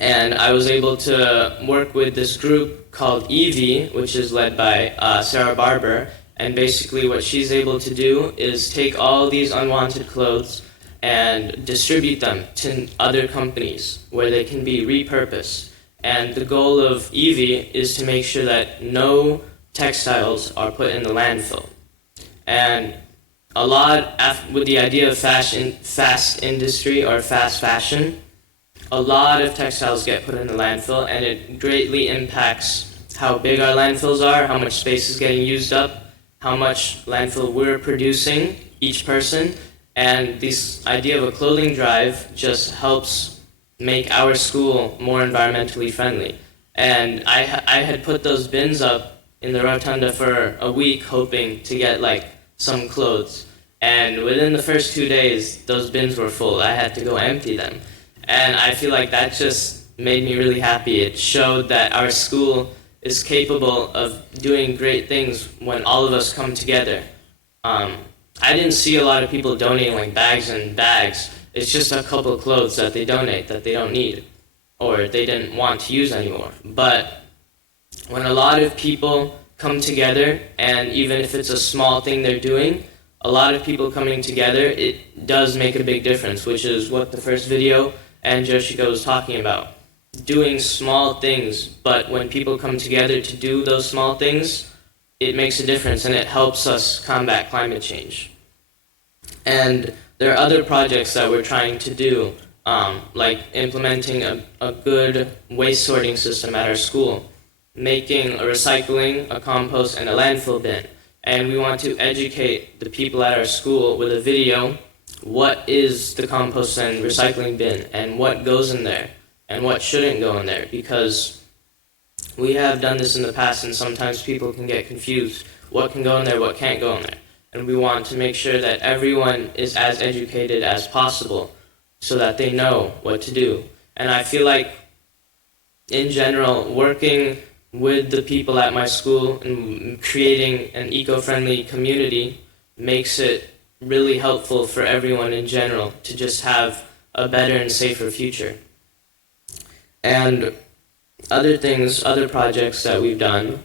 And I was able to work with this group called Evie, which is led by Sarah Barber, and basically what she's able to do is take all these unwanted clothes and distribute them to other companies where they can be repurposed. And the goal of Evie is to make sure that no textiles are put in the landfill. And a lot with the idea of fast industry or fast fashion, a lot of textiles get put in the landfill, and it greatly impacts how big our landfills are, how much space is getting used up, how much landfill we're producing, each person. And this idea of a clothing drive just helps make our school more environmentally friendly. And I had put those bins up in the rotunda for a week, hoping to get like some clothes. And within the first 2 days, those bins were full. I had to go empty them. And I feel like that just made me really happy. It showed that our school is capable of doing great things when all of us come together. I didn't see a lot of people donating like bags and bags. It's just a couple of clothes that they donate that they don't need or they didn't want to use anymore. But when a lot of people come together, and even if it's a small thing they're doing, a lot of people coming together, it does make a big difference, which is what the first video and Joshika was talking about. Doing small things, but when people come together to do those small things, it makes a difference and it helps us combat climate change. And there are other projects that we're trying to do, like implementing a good waste sorting system at our school, making a recycling, a compost, and a landfill bin. And we want to educate the people at our school with a video, what is the compost and recycling bin, and what goes in there, and what shouldn't go in there, because we have done this in the past and sometimes people can get confused. What can go in there, what can't go in there? And we want to make sure that everyone is as educated as possible so that they know what to do. And I feel like, in general, working with the people at my school and creating an eco-friendly community makes it really helpful for everyone in general to just have a better and safer future. And other things, other projects that we've done,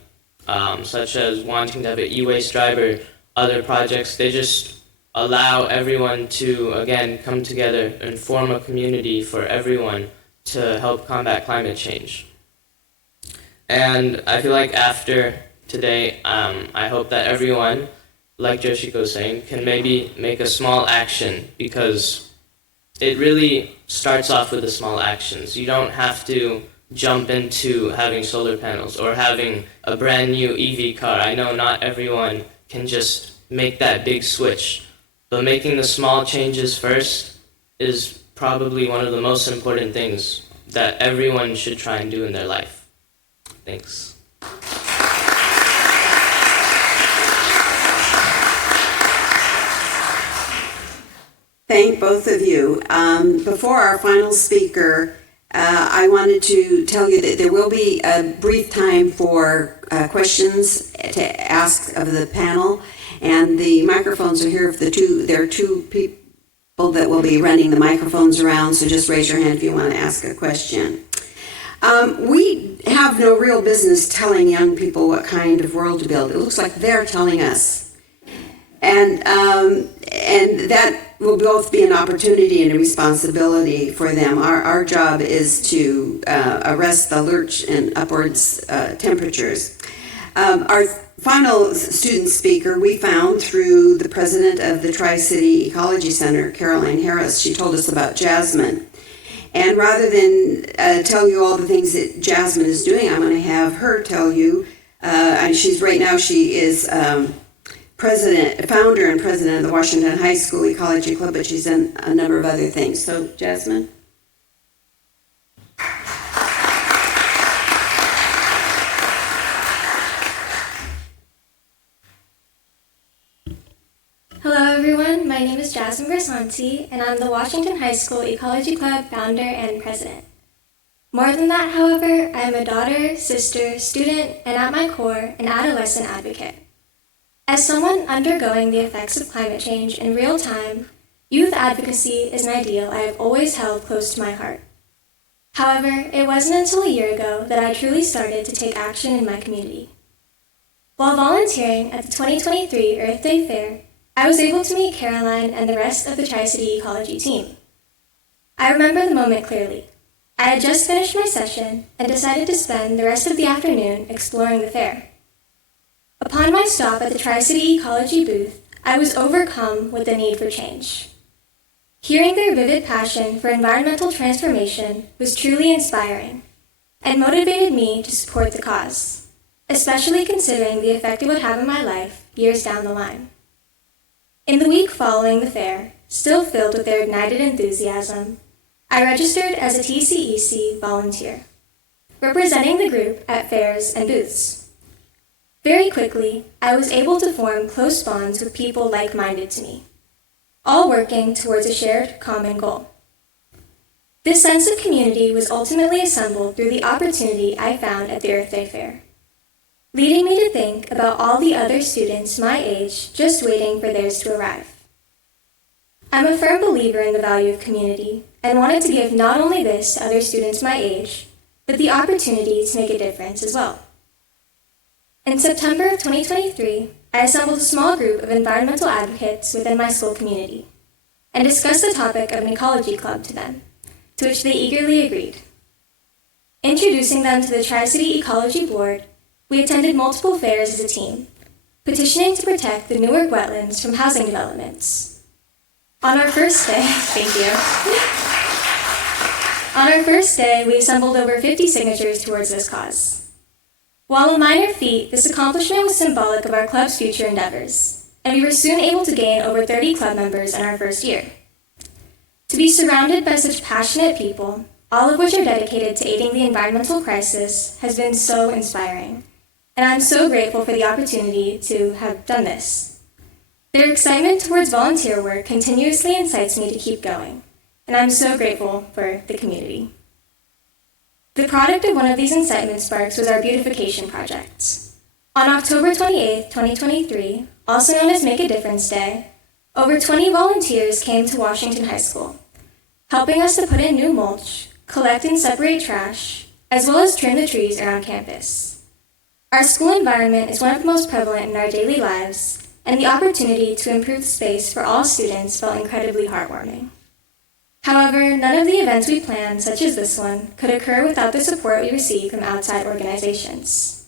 such as wanting to have an e-waste driver, other projects, they just allow everyone to, again, come together and form a community for everyone to help combat climate change. And I feel like after today, I hope that everyone, like Joshiko was saying, can maybe make a small action, because it really starts off with the small actions. You don't have to jump into having solar panels or having a brand new EV car. I know not everyone can just make that big switch, but making the small changes first is probably one of the most important things that everyone should try and do in their life. Thanks. Thank both of you. Before our final speaker, I wanted to tell you that there will be a brief time for questions to ask of the panel, and the microphones are here. If there are two people that will be running the microphones around, so just raise your hand if you want to ask a question. We have no real business telling young people what kind of world to build. It looks like they're telling us. And that will both be an opportunity and a responsibility for them. Our job is to arrest the lurch in upwards temperatures. Our final student speaker we found through the president of the Tri-City Ecology Center, Caroline Harris. She told us about Jasmine. And rather than tell you all the things that Jasmine is doing, I'm going to have her tell you. And she is founder and president of the Washington High School Ecology Club, but she's done a number of other things. So, Jasmine? Hello everyone, my name is Jasmine Bersanti, and I'm the Washington High School Ecology Club founder and president. More than that, however, I am a daughter, sister, student, and at my core, an adolescent advocate. As someone undergoing the effects of climate change in real time, youth advocacy is an ideal I have always held close to my heart. However, it wasn't until a year ago that I truly started to take action in my community. While volunteering at the 2023 Earth Day Fair, I was able to meet Caroline and the rest of the Tri-City Ecology team. I remember the moment clearly. I had just finished my session and decided to spend the rest of the afternoon exploring the fair. Upon my stop at the Tri-City Ecology booth, I was overcome with the need for change. Hearing their vivid passion for environmental transformation was truly inspiring and motivated me to support the cause, especially considering the effect it would have on my life years down the line. In the week following the fair, still filled with their ignited enthusiasm, I registered as a TCEC volunteer, representing the group at fairs and booths. Very quickly, I was able to form close bonds with people like-minded to me, all working towards a shared common goal. This sense of community was ultimately assembled through the opportunity I found at the Earth Day Fair, leading me to think about all the other students my age just waiting for theirs to arrive. I'm a firm believer in the value of community and wanted to give not only this to other students my age, but the opportunity to make a difference as well. In September of 2023, I assembled a small group of environmental advocates within my school community and discussed the topic of an ecology club to them, to which they eagerly agreed. Introducing them to the Tri-City Ecology Board, we attended multiple fairs as a team, petitioning to protect the Newark wetlands from housing developments. On our first day, thank you. On our first day, we assembled over 50 signatures towards this cause. While a minor feat, this accomplishment was symbolic of our club's future endeavors, and we were soon able to gain over 30 club members in our first year. To be surrounded by such passionate people, all of which are dedicated to aiding the environmental crisis, has been so inspiring, and I'm so grateful for the opportunity to have done this. Their excitement towards volunteer work continuously incites me to keep going, and I'm so grateful for the community. The product of one of these incitement sparks was our beautification project. On October 28, 2023, also known as Make a Difference Day, over 20 volunteers came to Washington High School, helping us to put in new mulch, collect and separate trash, as well as trim the trees around campus. Our school environment is one of the most prevalent in our daily lives, and the opportunity to improve the space for all students felt incredibly heartwarming. However, none of the events we planned, such as this one, could occur without the support we receive from outside organizations.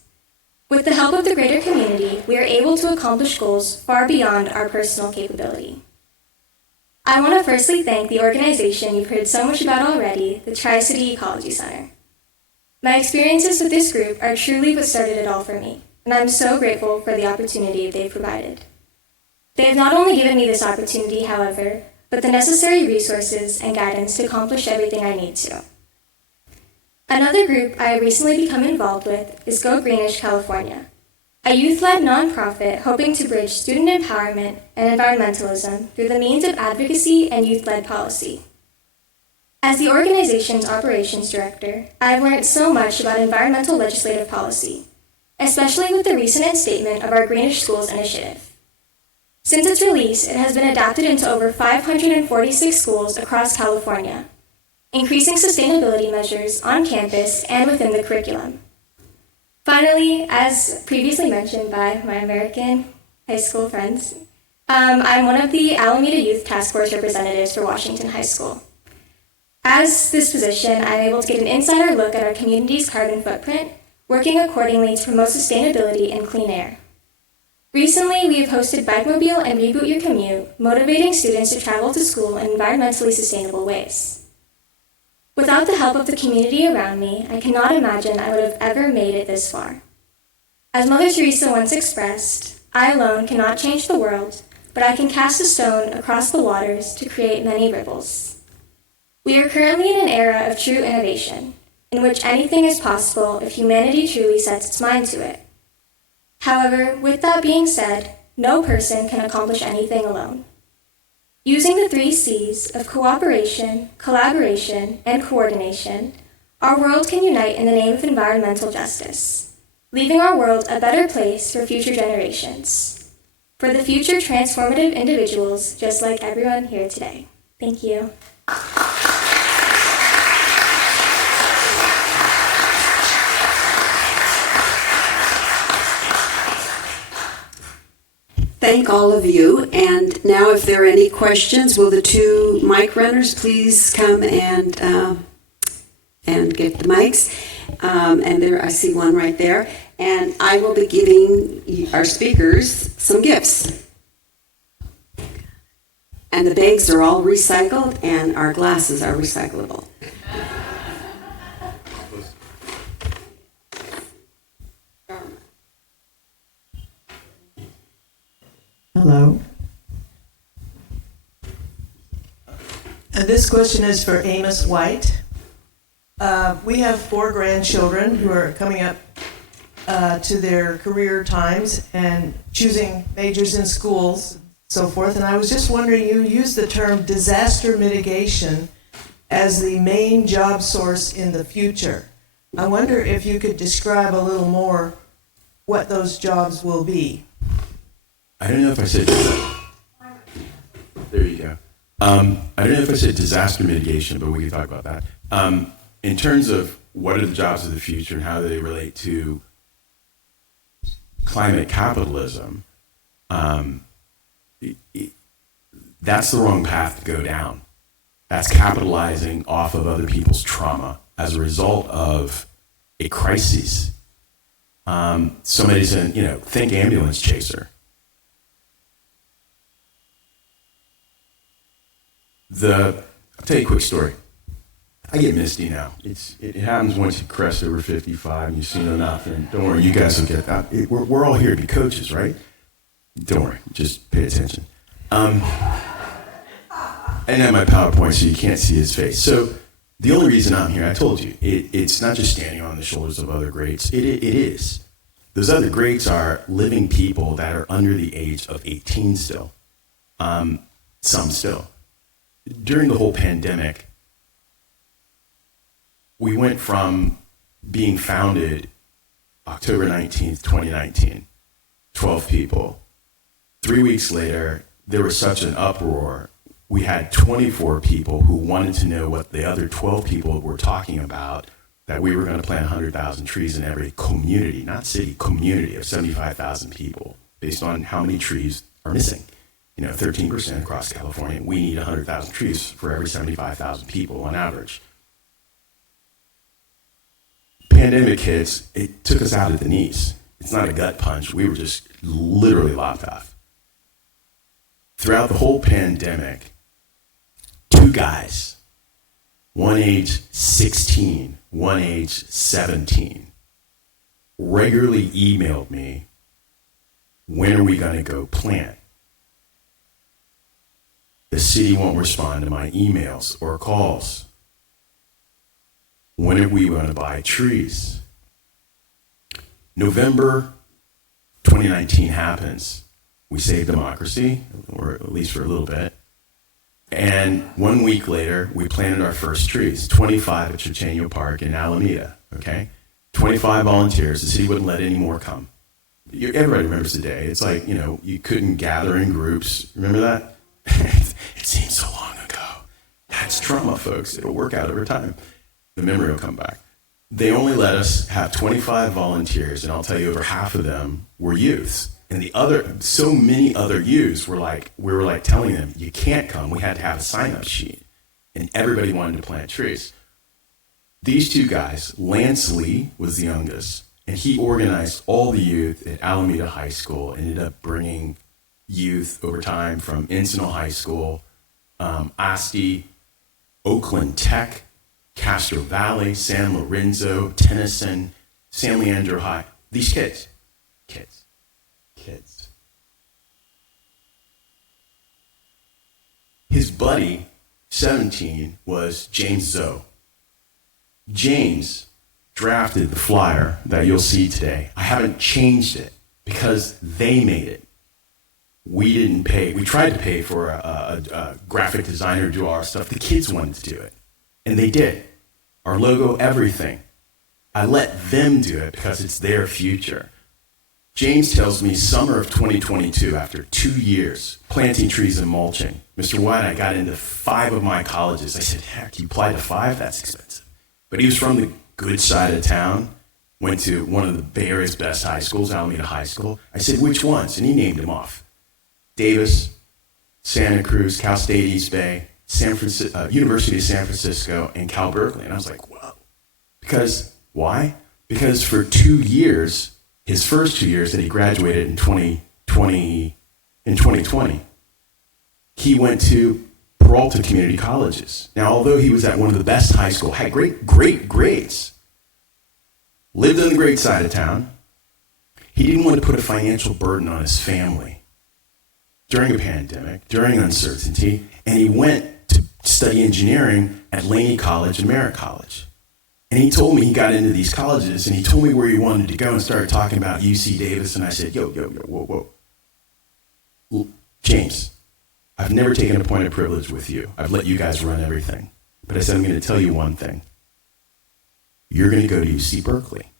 With the help of the greater community, we are able to accomplish goals far beyond our personal capability. I want to firstly thank the organization you've heard so much about already, the Tri-City Ecology Center. My experiences with this group are truly what started it all for me, and I'm so grateful for the opportunity they've provided. They have not only given me this opportunity, however, but the necessary resources and guidance to accomplish everything I need to. Another group I have recently become involved with is Go Greenish California, a youth-led nonprofit hoping to bridge student empowerment and environmentalism through the means of advocacy and youth-led policy. As the organization's operations director, I have learned so much about environmental legislative policy, especially with the recent instatement of our Greenish Schools initiative. Since its release, it has been adapted into over 546 schools across California, increasing sustainability measures on campus and within the curriculum. Finally, as previously mentioned by my American high school friends, I'm one of the Alameda Youth Task Force representatives for Washington High School. As this position, I'm able to get an insider look at our community's carbon footprint, working accordingly to promote sustainability and clean air. Recently, we have hosted Bikemobile and Reboot Your Commute, motivating students to travel to school in environmentally sustainable ways. Without the help of the community around me, I cannot imagine I would have ever made it this far. As Mother Teresa once expressed, I alone cannot change the world, but I can cast a stone across the waters to create many ripples. We are currently in an era of true innovation, in which anything is possible if humanity truly sets its mind to it. However, with that being said, no person can accomplish anything alone. Using the 3 C's of cooperation, collaboration, and coordination, our world can unite in the name of environmental justice, leaving our world a better place for future generations, for the future transformative individuals just like everyone here today. Thank you. Thank all of you. And now if there are any questions, will the 2 mic runners please come and get the mics? And there, I see one right there. And I will be giving our speakers some gifts. And the bags are all recycled and our glasses are recyclable. Hello. And this question is for Amos White. We have 4 grandchildren who are coming up to their career times and choosing majors in schools, so forth. And I was just wondering, you used the term disaster mitigation as the main job source in the future. I wonder if you could describe a little more what those jobs will be. I don't know if I said there you go. I don't know if I said disaster mitigation, but we can talk about that. In terms of what are the jobs of the future and how do they relate to climate capitalism, that's the wrong path to go down. That's capitalizing off of other people's trauma as a result of a crisis. Somebody's think ambulance chaser. I'll tell you a quick story. I get misty now. It happens once you crest over 55 and you've seen enough. And don't worry, you guys will get that. We're all here to be coaches, right? Don't worry, just pay attention. I didn't have my PowerPoint, so you can't see his face. So the only reason I'm here, I told you, it's not just standing on the shoulders of other greats. It is. Those other greats are living people that are under the age of 18 still. Some still. During the whole pandemic, we went from being founded October 19th, 2019, 12 people. 3 weeks later, there was such an uproar. We had 24 people who wanted to know what the other 12 people were talking about, that we were going to plant 100,000 trees in every community, not city, community of 75,000 people, based on how many trees are missing. 13% across California. We need 100,000 trees for every 75,000 people on average. Pandemic hits, it took us out at the knees. It's not a gut punch. We were just literally lopped off. Throughout the whole pandemic, 2 guys, one age 16, one age 17, regularly emailed me, when are we going to go plant? The city won't respond to my emails or calls. When are we going to buy trees? November 2019 happens. We save democracy, or at least for a little bit. And 1 week later, we planted our first trees, 25 at Chichenio Park in Alameda, okay? 25 volunteers. The city wouldn't let any more come. Everybody remembers the day. It's like, you couldn't gather in groups. Remember that? It seems so long ago. That's trauma, folks. It'll work out over time. The memory will come back. They only let us have 25 volunteers, and I'll tell you, over half of them were youths. And so many other youths we were like telling them, you can't come. We had to have a sign-up sheet. And everybody wanted to plant trees. These 2 guys, Lance Lee was the youngest, and he organized all the youth at Alameda High School, ended up bringing youth over time from Encino High School, Asti, Oakland Tech, Castro Valley, San Lorenzo, Tennyson, San Leandro High. These kids. His buddy, 17, was James Zoe. James drafted the flyer that you'll see today. I haven't changed it because they made it. We didn't pay. We tried to pay for a graphic designer to do all our stuff. The kids wanted to do it, and they did. Our logo, everything. I let them do it because it's their future. James tells me summer of 2022, after 2 years planting trees and mulching, Mr. White, I got into 5 of my colleges. I said, heck, you applied to 5? That's expensive. But he was from the good side of town, went to one of the Bay Area's best high schools, Alameda High School. I said, which ones? And he named them off. Davis, Santa Cruz, Cal State East Bay, University of San Francisco, and Cal Berkeley. And I was like, whoa. Because, why? Because for 2 years, his first 2 years that he graduated in 2020, he went to Peralta Community Colleges. Now, although he was at one of the best high schools, had great grades, lived on the great side of town, he didn't want to put a financial burden on his family during a pandemic, during uncertainty, and he went to study engineering at Laney College and Merritt College. And he told me he got into these colleges, and he told me where he wanted to go and started talking about UC Davis, and I said, yo, whoa. James, I've never taken a point of privilege with you. I've let you guys run everything. But I said, I'm going to tell you one thing. You're going to go to UC Berkeley.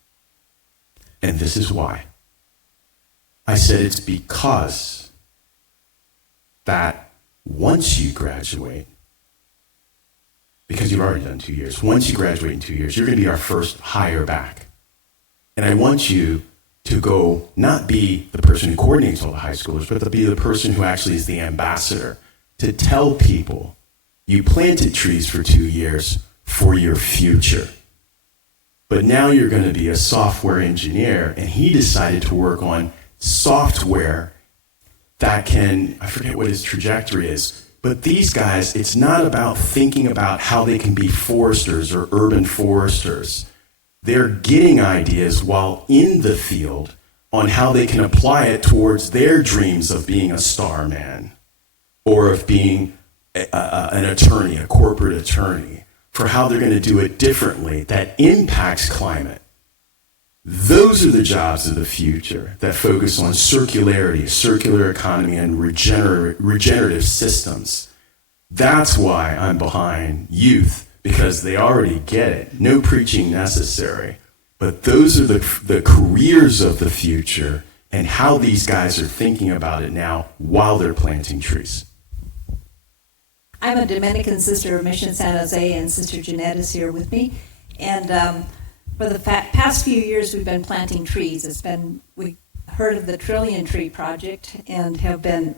And this is why. I said it's because that once you graduate, because you've already done 2 years, once you graduate in 2 years, you're going to be our first hire back. And I want you to go not be the person who coordinates all the high schoolers, but to be the person who actually is the ambassador, to tell people you planted trees for 2 years for your future. But now you're going to be a software engineer, and he decided to work on software that can, I forget what his trajectory is, but these guys, it's not about thinking about how they can be foresters or urban foresters. They're getting ideas while in the field on how they can apply it towards their dreams of being a star man or of being an attorney, a corporate attorney, for how they're going to do it differently that impacts climate. Those are the jobs of the future that focus on circularity, circular economy, and regenerative systems. That's why I'm behind youth, because they already get it. No preaching necessary. But those are the careers of the future and how these guys are thinking about it now while they're planting trees. I'm a Dominican sister of Mission San Jose, and Sister Jeanette is here with me. And for the past few years, we've been planting trees. We heard of the Trillion Tree Project and have been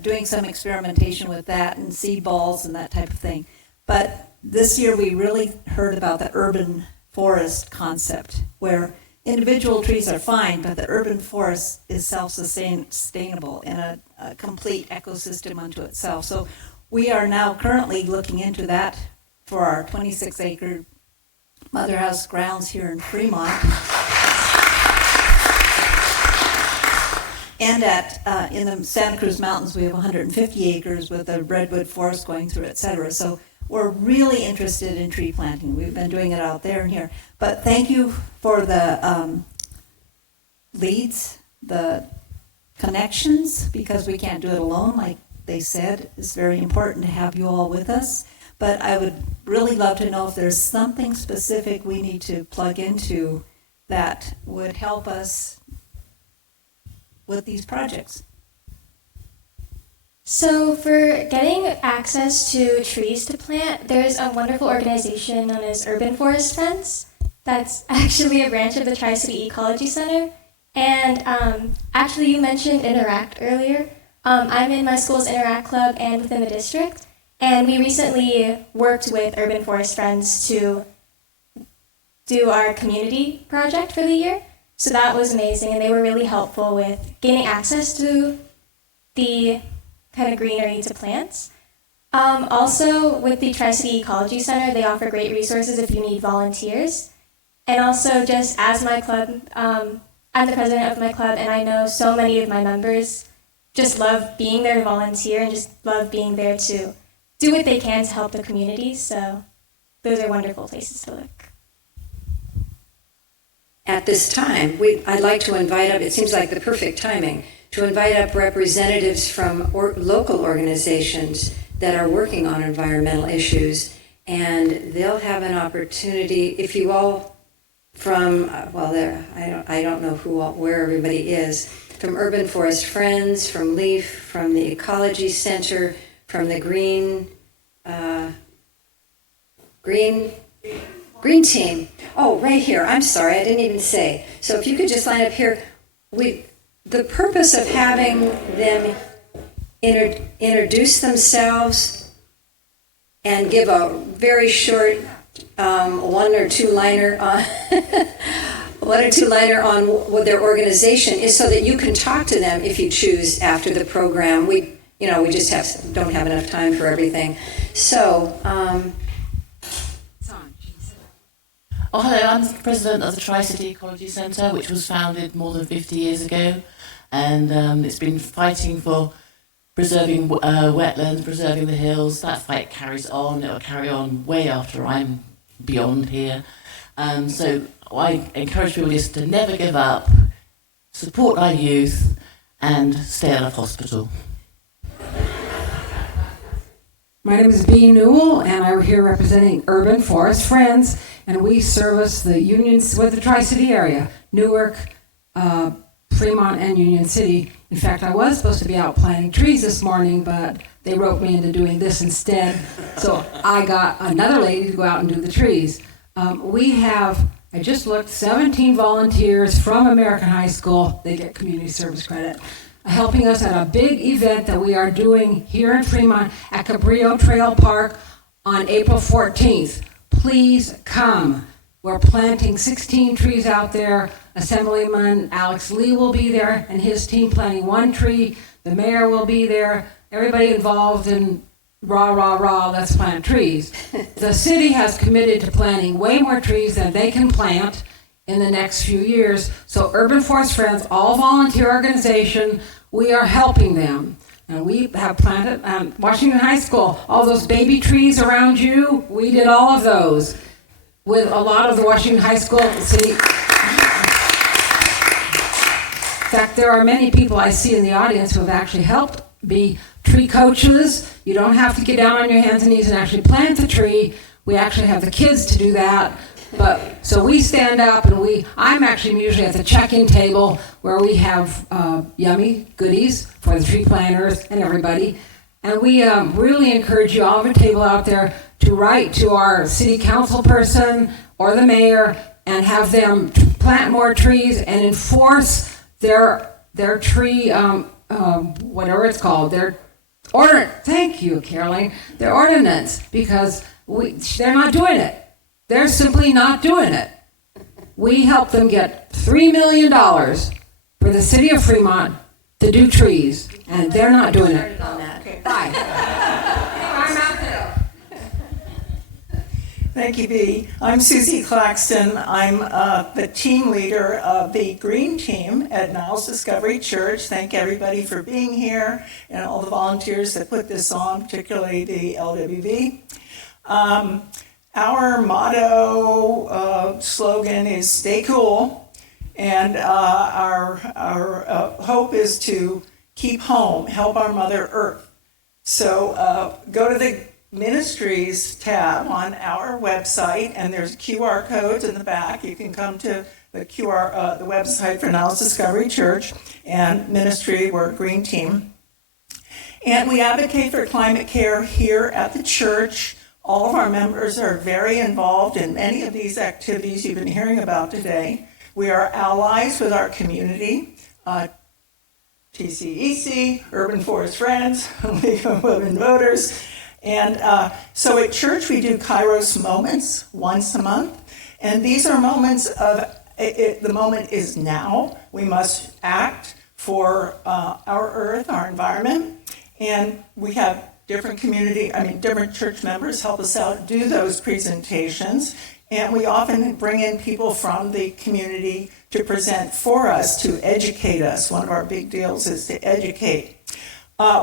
doing some experimentation with that and seed balls and that type of thing. But this year, we really heard about the urban forest concept, where individual trees are fine, but the urban forest is self-sustainable and a complete ecosystem unto itself. So we are now currently looking into that for our 26-acre Mother House grounds here in Fremont. And in the Santa Cruz Mountains, we have 150 acres with a redwood forest going through, et cetera. So we're really interested in tree planting. We've been doing it out there and here. But thank you for the leads, the connections, because we can't do it alone. Like they said, it's very important to have you all with us. But I would really love to know if there's something specific we need to plug into that would help us with these projects. So for getting access to trees to plant, there's a wonderful organization known as Urban Forest Friends. That's actually a branch of the Tri-City Ecology Center. And actually you mentioned Interact earlier. I'm in my school's Interact Club and within the district. And we recently worked with Urban Forest Friends to do our community project for the year. So that was amazing, and they were really helpful with gaining access to the kind of greenery to plants. Also, with the Tri-City Ecology Center, they offer great resources if you need volunteers. And also, just as my club, I'm the president of my club, and I know so many of my members just love being there to volunteer and just love being there to do what they can to help the community. So those are wonderful places to look. At this time, I'd like to invite up, it seems like the perfect timing, to invite up representatives from local organizations that are working on environmental issues, and they'll have an opportunity, if you all from, I don't know where everybody is, from Urban Forest Friends, from LEAF, from the Ecology Center, from the Green Team. Oh, right here. I'm sorry, I didn't even say. So if you could just line up here. The purpose of having them introduce themselves and give a very short one or two liner on what their organization is, so that you can talk to them if you choose after the program. We just don't have enough time for everything. So. Hello, I'm the president of the Tri-City Ecology Centre, which was founded more than 50 years ago, and it's been fighting for preserving wetlands, preserving the hills. That fight carries on. It'll carry on way after I'm beyond here. So I encourage people just to never give up, support our youth, and stay out of hospital. My name is Bea Newell, and I'm here representing Urban Forest Friends, and we service the unions with the Tri-City area, Newark, Fremont and Union City. In fact, I was supposed to be out planting trees this morning, but they roped me into doing this instead. So I got another lady to go out and do the trees. We have, I just looked, 17 volunteers from American High School. They get community service credit, helping us at a big event that we are doing here in Fremont at Cabrillo Trail Park on April 14th. Please come. We're planting 16 trees out there. Assemblyman Alex Lee will be there and his team planting 1 tree. The mayor will be there. Everybody involved in rah, let's plant trees. The city has committed to planting way more trees than they can plant in the next few years. So Urban Forest Friends, all volunteer organization, we are helping them. And we have planted Washington High School, all those baby trees around you, we did all of those with a lot of the Washington High School city. In fact, there are many people I see in the audience who have actually helped be tree coaches. You don't have to get down on your hands and knees and actually plant the tree. We actually have the kids to do that. But so we stand up and I'm actually usually at the check-in table where we have yummy goodies for the tree planters and everybody. And we really encourage you all have a table out there to write to our city council person or the mayor and have them plant more trees and enforce their tree, whatever it's called, their order. Thank you, Caroline. Their ordinance, because they're not doing it. They're simply not doing it. We help them get $3 million for the city of Fremont to do trees, and they're not doing it. Okay. Bye. I'm out there. Thank you, Bea. I'm Susie Claxton. I'm the team leader of the Green Team at Niles Discovery Church. Thank everybody for being here and all the volunteers that put this on, particularly the LWV. Our motto slogan is "Stay cool," and our hope is to keep home, help our Mother Earth. So go to the Ministries tab on our website, and there's QR codes in the back. You can come to the the website for Niles Discovery Church and Ministry. We're a Green Team, and we advocate for climate care here at the church. All of our members are very involved in many of these activities you've been hearing about today. We are allies with our community, TCEC, Urban Forest Friends, League of Women Voters. And so at church we do Kairos moments once a month. And these are moments of, the moment is now. We must act for our earth, our environment. And we have different church members help us out, do those presentations. And we often bring in people from the community to present for us, to educate us. One of our big deals is to educate.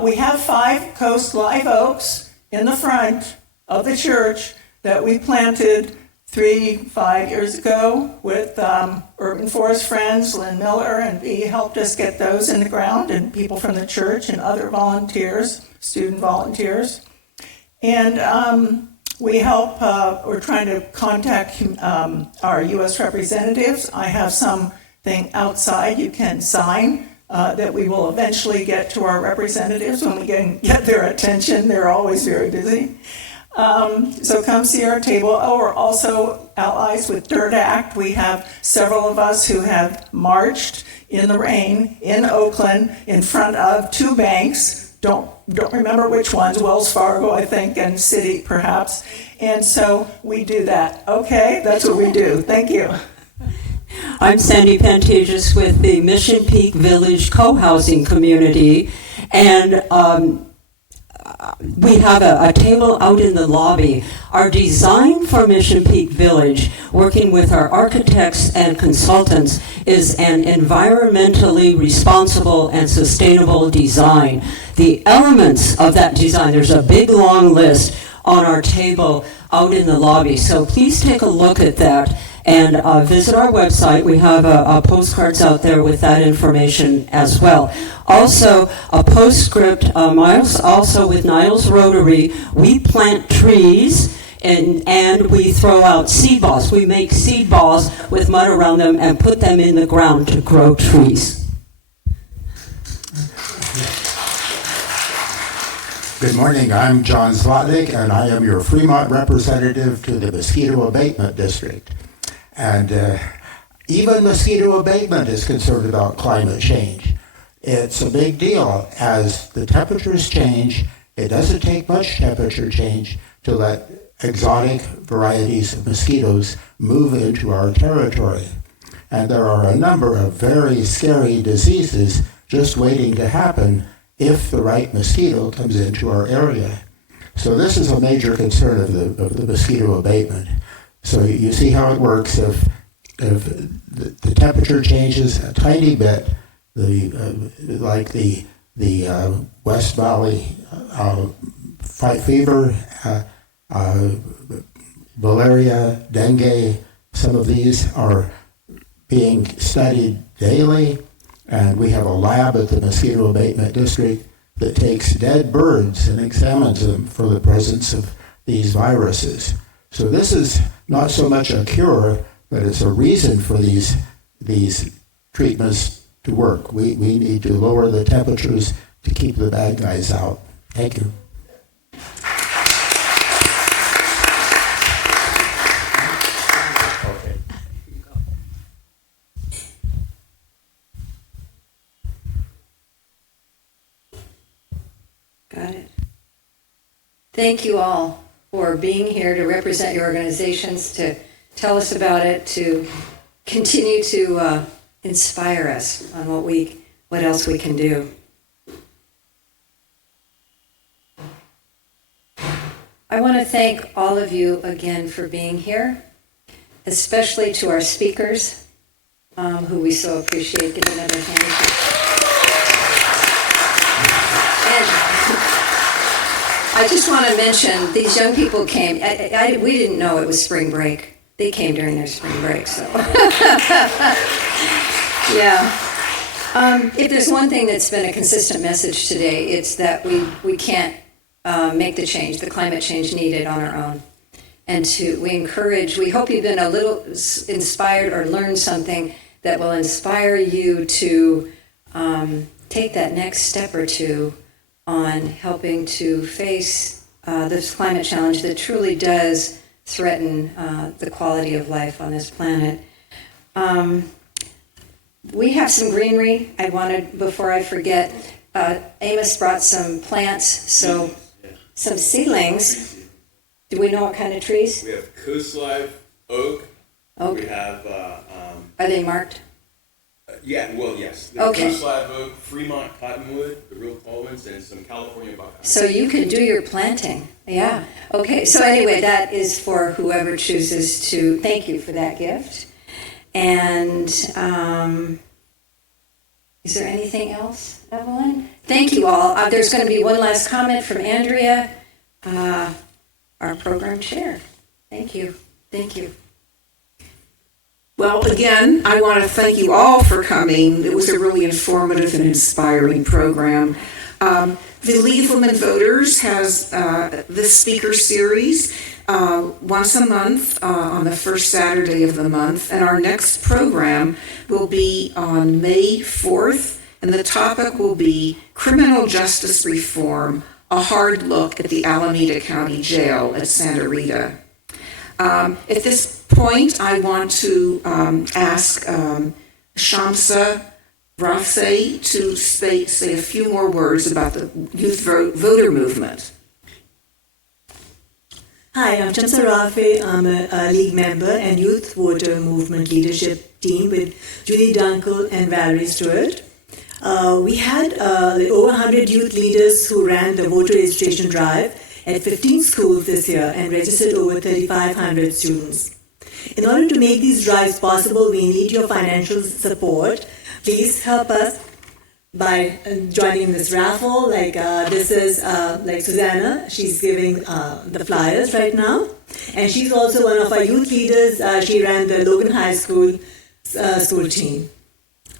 We have 5 coast live oaks in the front of the church that we planted 3-5 years ago with Urban Forest Friends. Lynn Miller and Bea helped us get those in the ground, and people from the church and other volunteers, student volunteers. And we help, we're trying to contact our U.S. representatives. I have something outside you can sign that we will eventually get to our representatives when we get their attention. They're always very busy. So come see our table. We're also allies with Dirt Act. We have several of us who have marched in the rain in Oakland in front of 2 banks. Don't remember which ones, Wells Fargo, I think, and Citi, perhaps. And so we do that. Okay, that's what we do. Thank you. I'm Sandy Pantages with the Mission Peak Village co-housing community, and we have a table out in the lobby. Our design for Mission Peak Village, working with our architects and consultants, is an environmentally responsible and sustainable design. The elements of that design, there's a big long list on our table out in the lobby, so please take a look at that and visit our website. We have postcards out there with that information as well. Also, a postscript, also with Niles Rotary, we plant trees and we throw out seed balls. We make seed balls with mud around them and put them in the ground to grow trees. Good morning, I'm John Zlotnick, and I am your Fremont representative to the Mosquito Abatement District. And even mosquito abatement is concerned about climate change. It's a big deal. As the temperatures change, it doesn't take much temperature change to let exotic varieties of mosquitoes move into our territory. And there are a number of very scary diseases just waiting to happen if the right mosquito comes into our area. So this is a major concern of the mosquito abatement. So you see how it works. If the temperature changes a tiny bit, like the West Valley fever, malaria, dengue, some of these are being studied daily. And we have a lab at the Mosquito Abatement District that takes dead birds and examines them for the presence of these viruses. So this is not so much a cure, but it's a reason for these treatments to work. We need to lower the temperatures to keep the bad guys out. Thank you. Got it. Thank you all for being here to represent your organizations, to tell us about it, to continue to inspire us on what else we can do. I want to thank all of you again for being here, especially to our speakers, who we so appreciate. Give another hand. I just want to mention, these young people came, we didn't know it was spring break. They came during their spring break, so. Yeah. If there's one thing that's been a consistent message today, it's that we can't make the change, the climate change needed on our own. And we hope you've been a little inspired or learned something that will inspire you to take that next step or two on helping to face this climate challenge that truly does threaten the quality of life on this planet. We have some greenery. I wanted, before I forget, Amos brought some plants, so some seedlings. Do we know what kind of trees? We have coast live oak. We have. Are they marked? Yes. The Okay. coast live oak, Fremont cottonwood, the real tall ones, and some California buckeyes. So you can do your planting. Yeah. Okay. So anyway, that is for whoever chooses to. Thank you for that gift. And is there anything else, Evelyn? Thank you all. There's going to be one last comment from Andrea, our program chair. Thank you. Thank you. Well, again, I want to thank you all for coming. It was a really informative and inspiring program. The League of Women Voters has this speaker series once a month on the first Saturday of the month, and our next program will be on May 4th, and the topic will be Criminal Justice Reform, a hard look at the Alameda County Jail at Santa Rita. At this point, I want to ask Shamsa Rafseh to say a few more words about the youth voter movement. Hi, I'm Shamsa Rafseh. I'm a league member and youth voter movement leadership team with Julie Dunkel and Valerie Stewart. We had over 100 youth leaders who ran the voter registration drive at 15 schools this year and registered over 3,500 students. In order to make these drives possible, we need your financial support. Please help us by joining this raffle. This is like Susanna. She's giving the flyers right now. And she's also one of our youth leaders. She ran the Logan High School school team.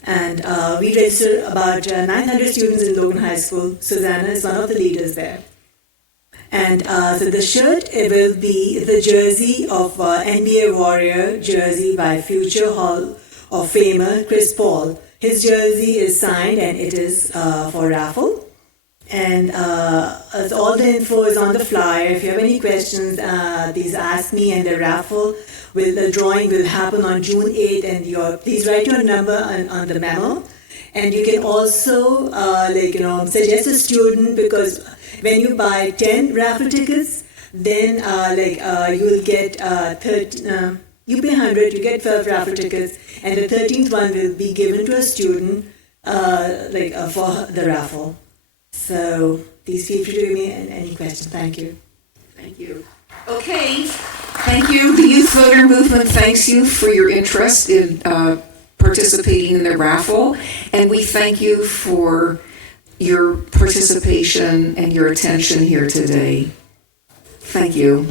And we registered about 900 students in Logan High School. Susanna is one of the leaders there. And so the shirt, it will be the jersey of NBA Warrior jersey by future Hall of Famer Chris Paul. His jersey is signed and it is for raffle. And all the info is on the flyer. If you have any questions, please ask me. And the drawing will happen on June 8th. And please write your number on the memo. And you can also suggest a student, because when you buy 10 raffle tickets, then you will get you pay 100, you get 12 raffle tickets, and the 13th one will be given to a student for the raffle. So please feel free to give me any questions. Thank you. Thank you. Okay. Thank you. The Youth Voter Movement thanks you for your interest in participating in the raffle, and we thank you for your participation and your attention here today. Thank you.